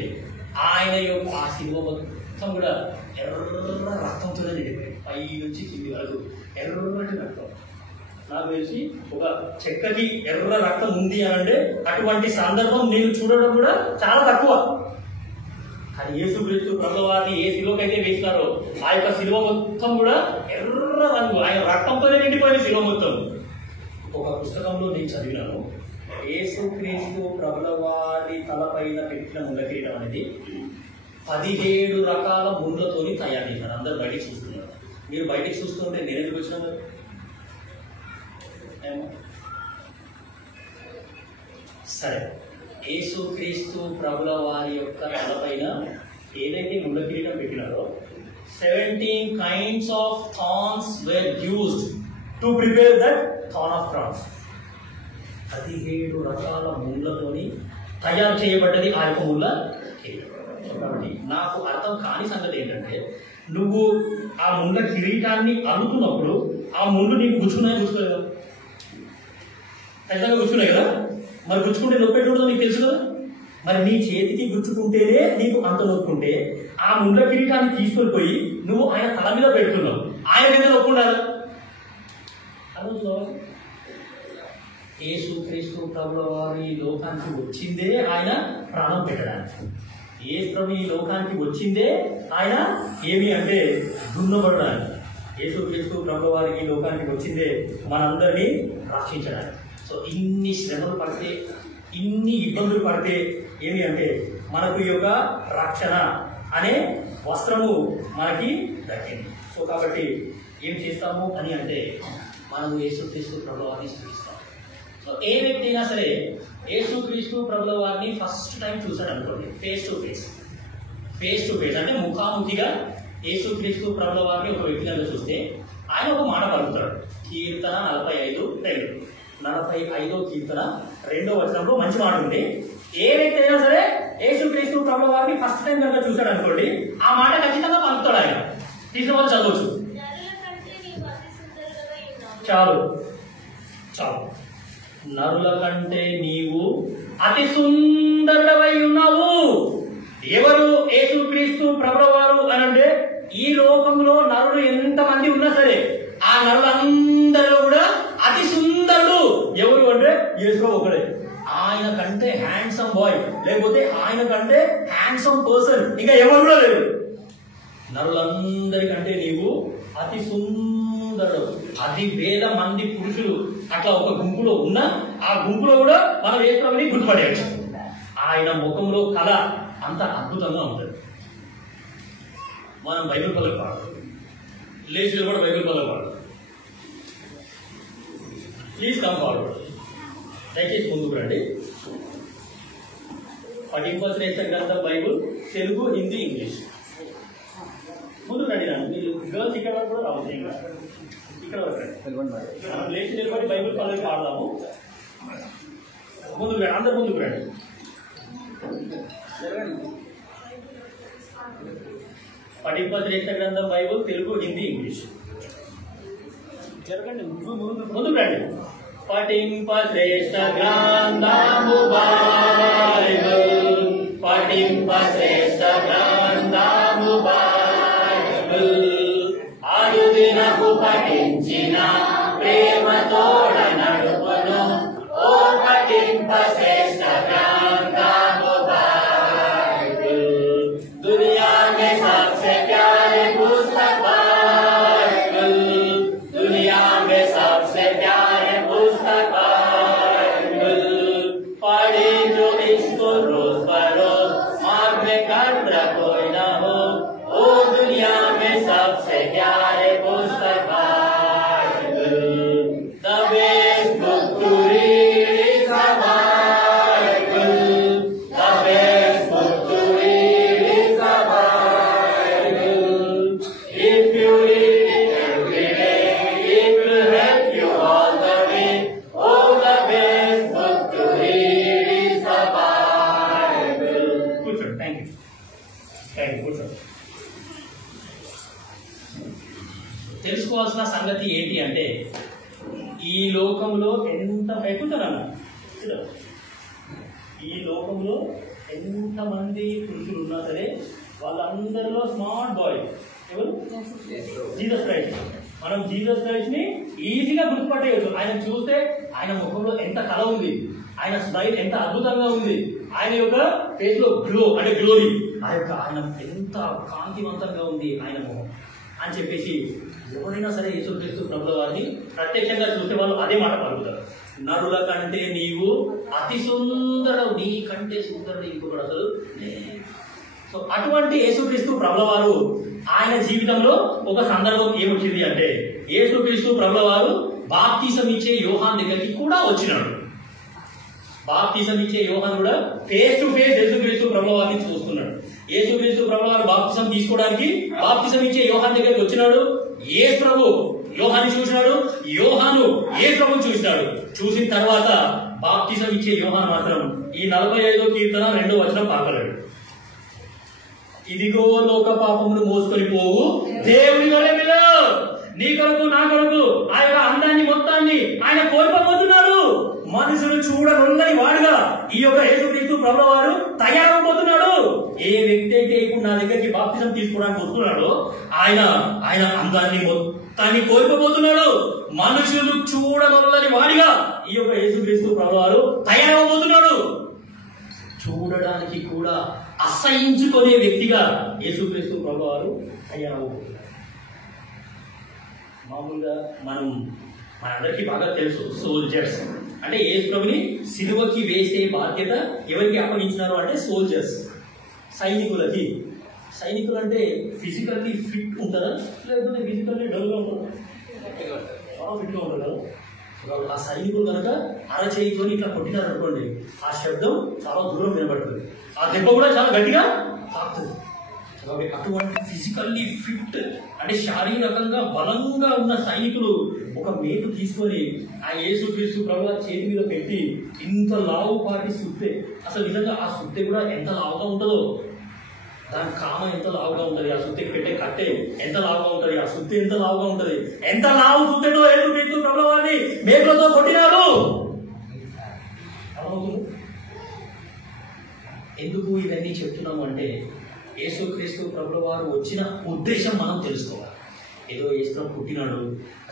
ఆయన యొక్క ఆ సిలువ మొత్తం కూడా ఎర్ర రక్తంతోనే నిండిపోయింది. పై నుంచి కింది వరకు ఎర్రటి రక్తం. నాకు తెలిసి ఒక చెక్కకి ఎర్ర రక్తం ఉంది అని అంటే అటువంటి సందర్భం నేను చూడడం కూడా చాలా తక్కువ. కానీ యేసుక్రీస్తు ప్రభుల వారిని ఏ శిలువకైతే వేసినారో ఆ యొక్క శిలువ మొత్తం కూడా ఎర్ర రంగు, ఆయన రక్తంతోనే నిండిపోయింది శిలువ మొత్తం. ఒక పుస్తకంలో నేను చదివినాను, యేసుక్రీస్తు ప్రభుల వారి తలపైన పెట్టిన ముండకిరీటం అనేది 17 రకాల ముండ్లతోని తయారు చేశారు. అందరు బయటికి చూస్తున్నారు. మీరు బయటికి చూస్తుంటే నేను ఎందుకు వచ్చినాను? సరే, యేసుక్రీస్తు ప్రభుల వారి యొక్క తలపైన ఏదైతే ముండ కిరీటం పెట్టినారో 17 kinds of thorns were used to prepare that thorn of crowns. 17 రకాల ముండ్లతోని తయారు చేయబడ్డది ఆ యొక్క ముళ్ళ కిరీటం. కాబట్టి నాకు అర్థం కాని సంగతి ఏంటంటే, నువ్వు ఆ ముండ్ల కిరీటాన్ని అల్లుతున్నప్పుడు ఆ ముండ్లు నీకు గుచ్చుకున్నాయి కదా, ఖచ్చితంగా గుచ్చుకున్నాయి కదా. మరి గుచ్చుకుంటే నొప్పి ఎటుంటుందో నీకు తెలుసు కదా. మరి నీ చేతికి గుచ్చుకుంటేనే నీకు అంత నొప్పుంటే ఆ ముండ్ల కిరీటాన్ని తీసుకొని పోయి నువ్వు ఆయన తల మీద పెడుతున్నావు, ఆయన మీద నొప్పి ఉండాలి. యేసుక్రీస్తు ప్రభుల వారు ఈ లోకానికి వచ్చిందే ఆయన ప్రాణం పెట్టడానికి. యేసు ప్రభు ఈ లోకానికి వచ్చిందే ఆయన ఏమి అంటే దున్నబడడానికి. యేసుక్రీస్తు ప్రభుల వారు ఈ లోకానికి వచ్చిందే మనందరినీ రక్షించడానికి. సో ఇన్ని శ్రమలు పడితే, ఇన్ని ఇబ్బందులు పడితే ఏమి అంటే మనకు ఈ యొక్క రక్షణ అనే వస్త్రము మనకి దక్కింది. సో కాబట్టి ఏం చేస్తాము అని అంటే మనము యేసుక్రీస్తు ప్రభుల వారిని స్తుతిస్తాం. సో ఏ వ్యక్తి అయినా సరే యేసుక్రీస్తు ప్రభుల వారిని ఫస్ట్ టైం చూశాడు అనుకోండి, ఫేస్ టు ఫేస్ అంటే ముఖాముఖిగా యేసుక్రీస్తు ప్రభుల వారిని ఒక వ్యక్తి కనుక చూస్తే ఆయన ఒక మాట పలుకుతాడు. కీర్తన 45:2, 45వ కీర్తన 2వ వచనంలో మంచి మాట ఉంది. ఏ వ్యక్తి అయినా సరే యేసుక్రీస్తు ప్రభుల వారిని ఫస్ట్ టైం కనుక చూశాడు అనుకోండి, ఆ మాట ఖచ్చితంగా పలుకుతాడు. ఆయన తీసిన వాళ్ళు చదవచ్చు. చాలు, నరుల కంటే నీవు అతి సుందరుడవై ఉన్నావు. ఎవరు? యేసుక్రీస్తు ప్రభుల వారు అని అంటే ఈ లోకంలో నరులు ఎంతమంది ఉన్నా సరే ఆ నరులందరిలో కూడా అతి సుందరుడు ఎవరు అంటే యేసు ఒకడే. ఆయన కంటే హ్యాండ్సమ్ బాయ్ లేకపోతే ఆయన కంటే హ్యాండ్సమ్ పర్సన్ ఇంకా ఎవరు కూడా లేరు. నరులందరికంటే నీవు అతి సుందరుడు. 10,000 మంది పురుషులు అట్లా ఒక గుంపులో ఉన్నా ఆ గుంపులో కూడా మనం యేసుని గుర్తుపడేయచ్చు. ఆయన ముఖంలో కళ అంత అద్భుతంగా ఉంటుంది. మనం బైబిల్ పల్లకి పాడతాం, లేచిలో కూడా బైబిల్ పల్లకి పాడతాం. Please come forward. దయచేసి ముందుకు రండి. పఠింపశ్రేష్ఠ గ్రంథం బైబుల్ తెలుగు, హిందీ, ఇంగ్లీష్. ముందుకు రండి. మీరు గర్ల్స్ ఇక్కడ వరకు కూడా రావచ్చు. ఇక్కడ వరకు రండి. మనం లేచి నిలబడి బైబిల్ పల్లకి పాడదాము. ముందుకు రండి, అందరు ముందుకు రండి. పఠింపశ్రేష్ఠ గ్రంథం బైబుల్ తెలుగు, హిందీ, ఇంగ్లీష్. జరగండి, ముందుకు రండి. పఠింపశ్రేష్ఠ గ్రంథము బైబిల్, పఠింపశ్రేష్ఠ గ్రంథము బైబిల్, అనుదినము పఠించిన ప్రేమతోడ నడుపును ఓ పఠింపశ్రేష్ఠ గ్రంథము బైబిల్. దునియా మే సబ్సే ప్యారే పుస్తక్ బైబిల్, దునియా మే సబ్సే ప్యారే పుస్తక్ బైబిల్. पढ़े जो इसको रोज बरोज, मार्ग में कद्र कोई न हो, ओ दुनिया में सबसे प्यारे पुस्तक Bible. The best book to read తెలుసుకోవాల్సిన సంగతి ఏంటి అంటే, ఈ లోకంలో ఎంత ఎక్కుతారన్న, ఈ లోకంలో ఎంతమంది పురుషులు ఉన్నా సరే వాళ్ళందరిలో స్మార్ట్ బాయ్ ఎవరు? Jesus Christ. మనం జీసస్ క్రైస్ట్ ని ఈజీగా గుర్తుపట్టేయచ్చు. ఆయన చూస్తే ఆయన ముఖంలో ఎంత కళ ఉంది, ఆయన స్మైల్ ఎంత అద్భుతంగా ఉంది, ఆయన యొక్క ఫేస్ లో గ్లో అంటే గ్లోరీ, ఆయన ఎంత కాంతివంతంగా ఉంది ఆయన ముఖం అని చెప్పేసి ఎవరైనా సరే యేసుక్రీస్తు ప్రభుల వారిని ప్రత్యక్షంగా చూస్తే వాళ్ళు అదే మాట పలుకుతారు. నరుల కంటే నీవు అతి సుందరుడు, నీ కంటే సుందరుడు ఇంకొకడు అసలు. సో అటువంటి యేసుక్రీస్తు ప్రభుల వారు ఆయన జీవితంలో ఒక సందర్భం ఏమొచ్చింది అంటే, యేసుక్రీస్తు ప్రభుల వారు బాప్తిసం ఇచ్చే యోహాన్ దగ్గరికి కూడా వచ్చినాడు. బాప్తిసం ఇచ్చే యోహాన్ కూడా ఫేస్ టు ఫేస్ యేసుక్రీస్తు ప్రభుల వారిని చూస్తున్నాడు. యేసుక్రీస్తు ప్రభుల వారు బాప్తిసం తీసుకోవడానికి బాప్తిసం ఇచ్చే యోహాన్ దగ్గరికి వచ్చినాడు. యేసు ప్రభు యోహాన్ని చూసినాడు, యోహాను యేసు ప్రభుని చూసినాడు. చూసిన తర్వాత బాప్తిసం ఇచ్చే యోహాన్ మాత్రం ఈ 45వ కీర్తన 2వ వచనం పాకలేడు. ఇదిగో లోక పాపములు మోసుకొని పోవు దేవుని గొర్రెపిల్ల, నీ కొరకు నా కొరకు ఆ యొక్క అందాన్ని మొత్తాన్ని ఆయన కోల్పోతున్నాడు. మనుషులు చూడనున్నది వాడుగా ఈ యొక్క యేసుక్రీస్తు ప్రభుల వారు తయారవబోతున్నాడు. ఏ వ్యక్తి అయితే ఇప్పుడు నా దగ్గరికి బాప్తిసం తీసుకోవడానికి వస్తున్నాడో ఆయన అందాన్ని మొత్తాన్ని కోల్పోతున్నాడు. మనుషులు చూడనున్నది వాడిగా ఈ యొక్క యేసుక్రీస్తు ప్రభుల వారు తయారవబోతున్నాడు. చూడడానికి కూడా అసహించుకునే వ్యక్తిగా యేసుక్రీస్తు ప్రభువు వారు తయారవుతున్నారు. మామూలుగా మనందరికీ బాగా తెలుసు, సోల్జర్స్ అంటే యేసు ప్రభుని సిలువకి వేసే బాధ్యత ఎవరికి అప్పగించినారు అంటే సోల్జర్స్, సైనికులకి. సైనికులు అంటే ఫిజికల్లీ ఫిట్ ఉంటారా లేకపోతే ఫిజికల్లీ డల్గా ఉంటారా? చాలా ఫిట్గా ఉంటారు కదా. ఆ సైనికులు కనుక అరచేయితోని ఇట్లా కొట్టినారు అనుకోండి, ఆ శబ్దం చాలా దూరం వినబడుతుంది, ఆ దెబ్బ కూడా చాలా గట్టిగా తాకుతుంది. అటువంటి ఫిజికల్లీ ఫిట్ అంటే శారీరకంగా బలంగా ఉన్న సైనికులు ఒక మేకు తీసుకొని ఆ యేసుక్రీస్తు ప్రభువు చేతి మీద పెట్టి ఇంత లావు పాటి సుత్తే, అసలు నిజంగా ఆ సుత్తే కూడా ఎంత లావుగా ఉంటుందో, దాని కామ ఎంత లావుగా ఉంటుంది, ఆ సుత్తెకి పెట్టే కట్టె ఎంత లావుగా ఉంటుంది, ఆ సుత్తి ఎంత లావుగా ఉంటుంది, ఎంత లావు సుత్తెతో యేసుక్రీస్తు ప్రభువు వారిని మేకులతో కొట్టినారు. ఎందుకు ఇవన్నీ చెప్తున్నాము అంటే, యేసుక్రీస్తు ప్రభువు వారు వచ్చిన ఉద్దేశం మనం తెలుసుకోవాలి. ఏదో యేసు పుట్టినాడు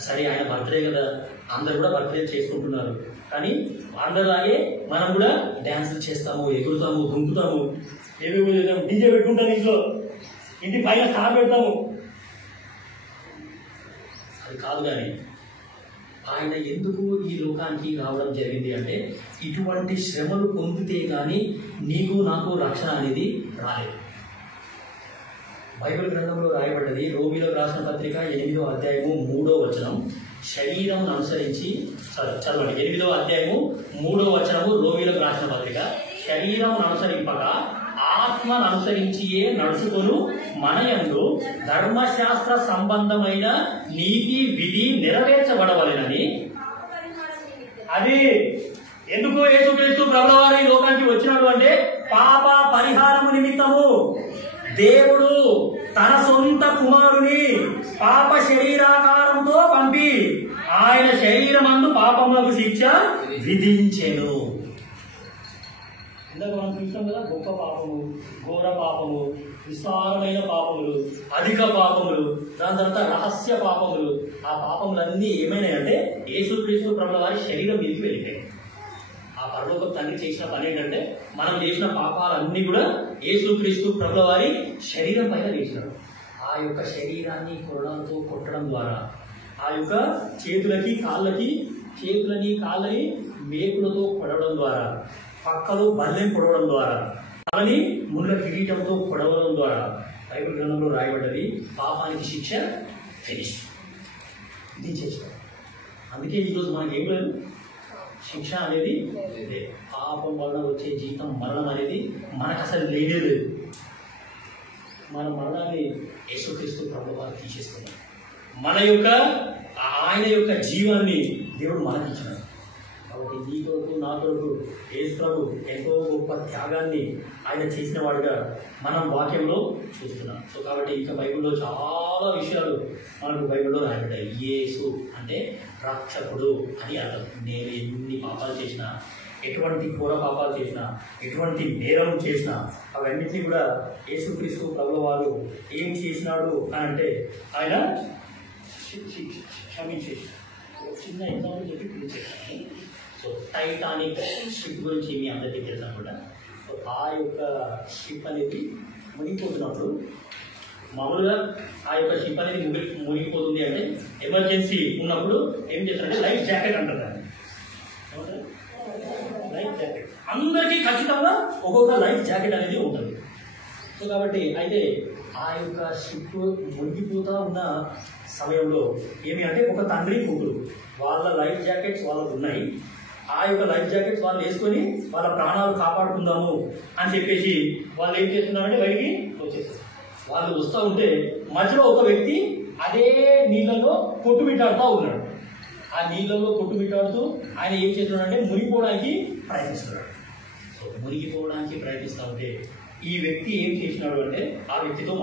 సరే, ఆయన బర్త్డే కదా, అందరు కూడా బర్త్డే చేసుకుంటున్నారు, కానీ అందరిలాగే మనం కూడా డ్యాన్సులు చేస్తాము, ఎగురుతాము, దుంకుతాము, ఏవేవో చేద్దాము, డీజే పెట్టుకుంటాము, ఇంటి పైన స్టార్ పెడతాము. అది కాదు. కానీ ఆయన ఎందుకు ఈ లోకానికి రావడం జరిగింది అంటే, ఇటువంటి శ్రమలు పొందితే కానీ నీకు నాకు రక్షణ అనేది రాలేదు. బైబిల్ గ్రంథంలో రాయబడ్డది, రోమీయులకు రాసిన పత్రిక 8వ అధ్యాయము 3వ వచనం, శరీరం అనుసరించి చదవండి. 8వ అధ్యాయము 3వ వచనము రోమీయులకు రాసిన పత్రిక, శరీరం అనుసరింపక ఆత్మను అనుసరించియే నడుచుకొను మనయందు ధర్మశాస్త్ర సంబంధమైన నీతి విధి నెరవేర్చబడవలెనని. అది ఎందుకు యేసుక్రీస్తు ప్రభువు వారు ఈ లోకానికి వచ్చినాడు అంటే, పాప పరిహారము నిమిత్తము దేవుడు తన సొంత కుమారుని పాప శరీరాకారంతో పంపి ఆయన శరీరమందు పాపములకు శిక్ష విధించెను. ఇందాక మనం చూసాం కదా, గొప్ప పాపము, ఘోర పాపము, విస్తారమైన పాపములు, అధిక పాపములు, దాని తర్వాత రహస్య పాపములు. ఆ పాపములన్నీ ఏమైనాయంటే యేసుక్రీస్తు ప్రభువు వారి శరీరం మీదకి వెళ్ళిపోయాయి. ఆ పరలోక తండ్రి చేసిన పని ఏంటంటే, మనం చేసిన పాపాలన్నీ కూడా యేసుక్రీస్తు ప్రభువు వారి శరీరం పైన వేసినాడు. ఆ యొక్క శరీరాన్ని కొరడాలతో కొట్టడం ద్వారా, ఆ యొక్క చేతులని కాళ్ళని మేకులతో కొడవడం ద్వారా, పక్కలో బల్లెం పొడవడం ద్వారా, తలని ముళ్ళ కిరీటంతో పొడవడం ద్వారా బైబిల్ గ్రంథంలో రాయబడ్డది, పాపానికి శిక్ష ఫినిష్, ఇది చేసినాడు. అందుకే ఈరోజు మనకి ఏం లేదు, శిక్ష అనేది లేదు. పాపం వలన వచ్చే జీతం మరణం అనేది మనకు అసలు లేనే లేదు. మన మరణాన్ని యేసుక్రీస్తు ప్రభువు వారు తీసేస్తున్నారు. ఆయన యొక్క జీవాన్ని దేవుడు మనకి ఇచ్చినాడు. కాబట్టి నీ కొరకు నా కొరకు యేసు ప్రభు ఎంతో గొప్ప త్యాగాన్ని ఆయన చేసిన వాడుగా మనం వాక్యంలో చూస్తున్నాం. సో కాబట్టి ఇంకా బైబిల్లో చాలా విషయాలు మనకు బైబిల్లో రాయబడ్డాయి. యేసు అంటే రక్షకుడు అని అర్థం. నేను ఎన్ని పాపాలు చేసినా, ఎటువంటి ఘోర పాపాలు చేసినా, ఎటువంటి నేరం చేసినా అవన్నిటినీ కూడా యేసుక్రీస్తు ప్రభువు వారు ఏం చేసినాడు అని అంటే ఆయన క్షమించేసి చిన్న ఎగ్జాంపుల్ చెప్పి పిలిచేసాను. సో టైటానిక్ షిప్ గురించి మీ అందరికీ తెలుసు అనమాట. సో ఆ యొక్క షిప్ అనేది మునిగిపోతున్నప్పుడు మామూలుగా ఆ యొక్క షిప్ అనేది మునిగిపోతుంది అంటే ఎమర్జెన్సీ ఉన్నప్పుడు ఏం చేస్తారంటే లైఫ్ జాకెట్ అంటారు దాన్ని. లైఫ్ జాకెట్ అందరికీ ఖచ్చితంగా ఒక్కొక్క లైఫ్ జాకెట్ అనేది ఉంటుంది. సో కాబట్టి అయితే ఆ యొక్క షిప్ మునిగిపోతూ ఉన్న సమయంలో ఏమి అంటే ఒక తండ్రి కూతురు వాళ్ళ లైఫ్ జాకెట్స్ వాళ్ళకు ఉన్నాయి. ఆ యొక్క లైఫ్ జాకెట్స్ వాళ్ళు వేసుకొని వాళ్ళ ప్రాణాలు కాపాడుకుందాము అని చెప్పేసి వాళ్ళు ఏం చేస్తున్నారంటే బయటికి వచ్చేస్తారు. వాళ్ళు వస్తూ ఉంటే మధ్యలో ఒక వ్యక్తి అదే నీళ్ళలో కొట్టుమిట్టాడుతూ ఉన్నాడు. ఆ నీళ్ళలో కొట్టుమిట్టాడుతూ ఆయన ఏం చేస్తున్నాడంటే మునిగిపోవడానికి ప్రయత్నిస్తున్నాడు. సో మునిగిపోవడానికి ప్రయత్నిస్తూ ఉంటే ఈ వ్యక్తి ఏం చేసినాడు అంటే ఆ వ్యక్తితో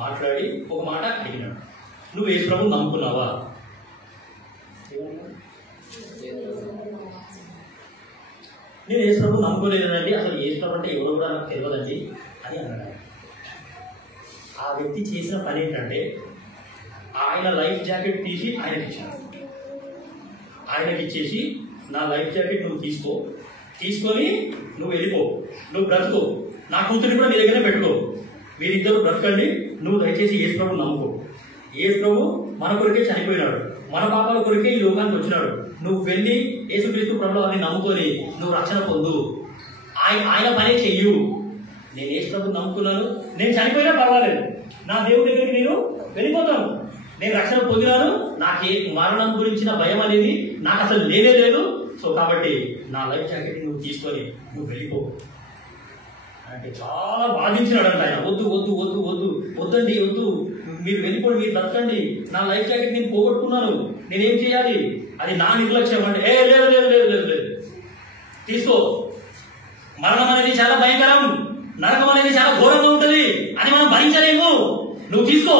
మాట్లాడి ఒక మాట అడిగినాడు, నువ్వు యేసు ప్రభువుని నమ్ముకున్నావా? నేను యేసు ప్రభువుని నమ్ముకోలేదండి, అసలు యేసు ప్రభు అంటే ఎవరో కూడా నాకు తెలియదండి అని అన్నాడు. ఆ వ్యక్తి చేసిన పని ఏంటంటే ఆయన లైఫ్ జాకెట్ తీసి ఆయనకి ఇచ్చాడు. ఆయనకి ఇచ్చేసి నా లైఫ్ జాకెట్ నువ్వు తీసుకొని నువ్వు వెళ్ళిపో, నువ్వు బ్రతుకో, నా కూతురిని కూడా నీ దగ్గర పెట్టుకో, మీరిద్దరు బ్రతకండి, నువ్వు దయచేసి యేసు ప్రభువుని నమ్ముకో. యేసు ప్రభు మన కొరకే చనిపోయినాడు, మన పాపాల కొరకే ఈ లోకానికి వచ్చినాడు. నువ్వు వెళ్ళి యేసుక్రీస్తు ప్రభువు వారిని నమ్ముకొని నువ్వు రక్షణ పొందు, ఆయన పనే చెయ్యు. నేను యేసు ప్రభువుని నమ్ముకున్నాను, నేను చనిపోయినా పర్వాలేదు, నా దేవుడి దగ్గరికి నేను వెళ్ళిపోతాను, నేను రక్షణ పొందినాను, నాకే మరణం గురించిన భయం అనేది నాకు అసలు లేనే లేదు. సో కాబట్టి నా లైఫ్ జాకెట్ నువ్వు తీసుకొని నువ్వు వెళ్ళిపో అంటే చాలా బాధించినాడంట ఆయన. వద్దు వద్దు వద్దు వద్దు వద్దండి, వద్దు, మీరు వెళ్ళిపోండి, మీరు బ్రతకండి, నా లైఫ్ జాకెట్ నేను పోగొట్టుకున్నాను, నేనేం చేయాలి, అది నా నిర్లక్ష్యం అంటే లేదు లేదు లేదు లేదు లేదు తీసుకో, మరణం అనేది చాలా భయంకరం, నరకం అనేది చాలా ఘోరంగా ఉంటుంది అని మనం భరించలేము, నువ్వు తీసుకో.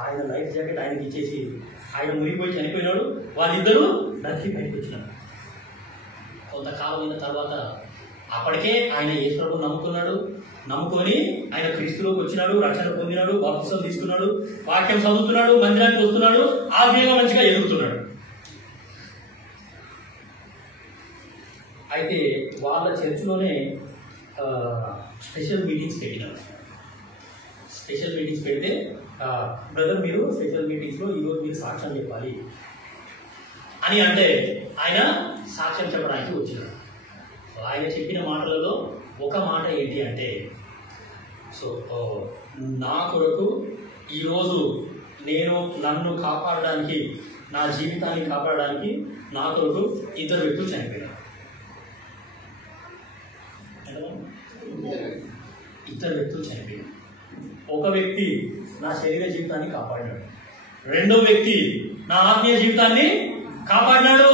ఆయన లైఫ్ జాకెట్ ఆయనకి ఇచ్చేసి ఆయన మునిగిపోయి చనిపోయినాడు. వాళ్ళిద్దరూ బ్రతికి బయటకు వచ్చినారు. కొంతకాలం అయిన తర్వాత అప్పటికే ఆయన యేసు ప్రభువుని నమ్ముకొని ఆయన క్రీస్తులోకి వచ్చినాడు, రక్షణ పొందినాడు, బాప్తిసం తీసుకున్నాడు, వాక్యం చదువుతున్నాడు, మందిరానికి వస్తున్నాడు, ఆత్మీయంగా మంచిగా ఎదుగుతున్నాడు. అయితే వాళ్ళ చర్చిలోనే స్పెషల్ మీటింగ్స్ పెట్టినారు. స్పెషల్ మీటింగ్స్ పెడితే బ్రదర్ మీరు స్పెషల్ మీటింగ్స్లో ఈరోజు మీరు సాక్ష్యం చెప్పాలి అని అంటే ఆయన సాక్ష్యం చెప్పడానికి వచ్చినాడు. ఆయన చెప్పిన మాటలలో ఒక మాట ఏంటి అంటే, సో నా కొరకు ఈరోజు నన్ను కాపాడడానికి, నా జీవితాన్ని కాపాడడానికి నా కొరకు ఇద్దరు వ్యక్తులు చనిపోయినారు. ఇద్దరు వ్యక్తులు చనిపోయారు. ఒక వ్యక్తి నా శరీర జీవితాన్ని కాపాడినాడు, రెండో వ్యక్తి నా ఆత్మీయ జీవితాన్ని కాపాడినాడు.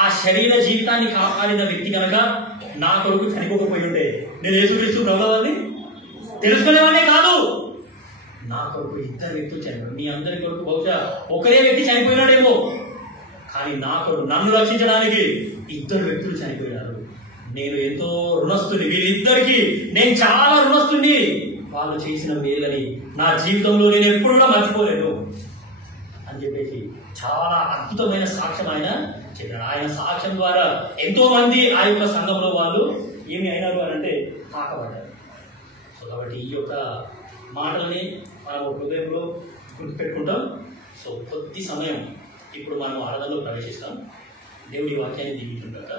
ఆ శరీర జీవితాన్ని కాపాడిన వ్యక్తి కనుక నా కొరకు చనిపోకపోయి ఉంటే నేను యేసుక్రీస్తు ప్రభువుని తెలుసుకునేవాడే కాదు. నా కొరకు ఇద్దరు వ్యక్తులు చనిపోయారు. మీ అందరి కొరకు బహుశా ఒకరే వ్యక్తి చనిపోయినాడేమో, కానీ నా కొరకు నన్ను రక్షించడానికి ఇద్దరు వ్యక్తులు చనిపోయినారు. నేను ఎంతో రుణస్తుని, వీళ్ళిద్దరికి నేను చాలా రుణస్తుని. వాళ్ళు చేసిన మేలని నా జీవితంలో నేను ఎప్పుడు కూడా మర్చిపోలేను అని చెప్పేసి చాలా అద్భుతమైన సాక్ష్యం ఆయన చెప్పాడు. ఆయన సాక్ష్యం ద్వారా ఎంతో మంది ఆ యొక్క సంఘంలో వాళ్ళు ఏమి అయినారు అని అంటే తాకబడ్డారు. సో కాబట్టి ఈ యొక్క మాటల్ని మనం హృదయంలో గుర్తుపెట్టుకుంటాం. సో కొద్ది సమయం ఇప్పుడు మనం ఆరాధనలో ప్రవేశిస్తాం. దేవుడి వాక్యాన్ని దీవించుగాక.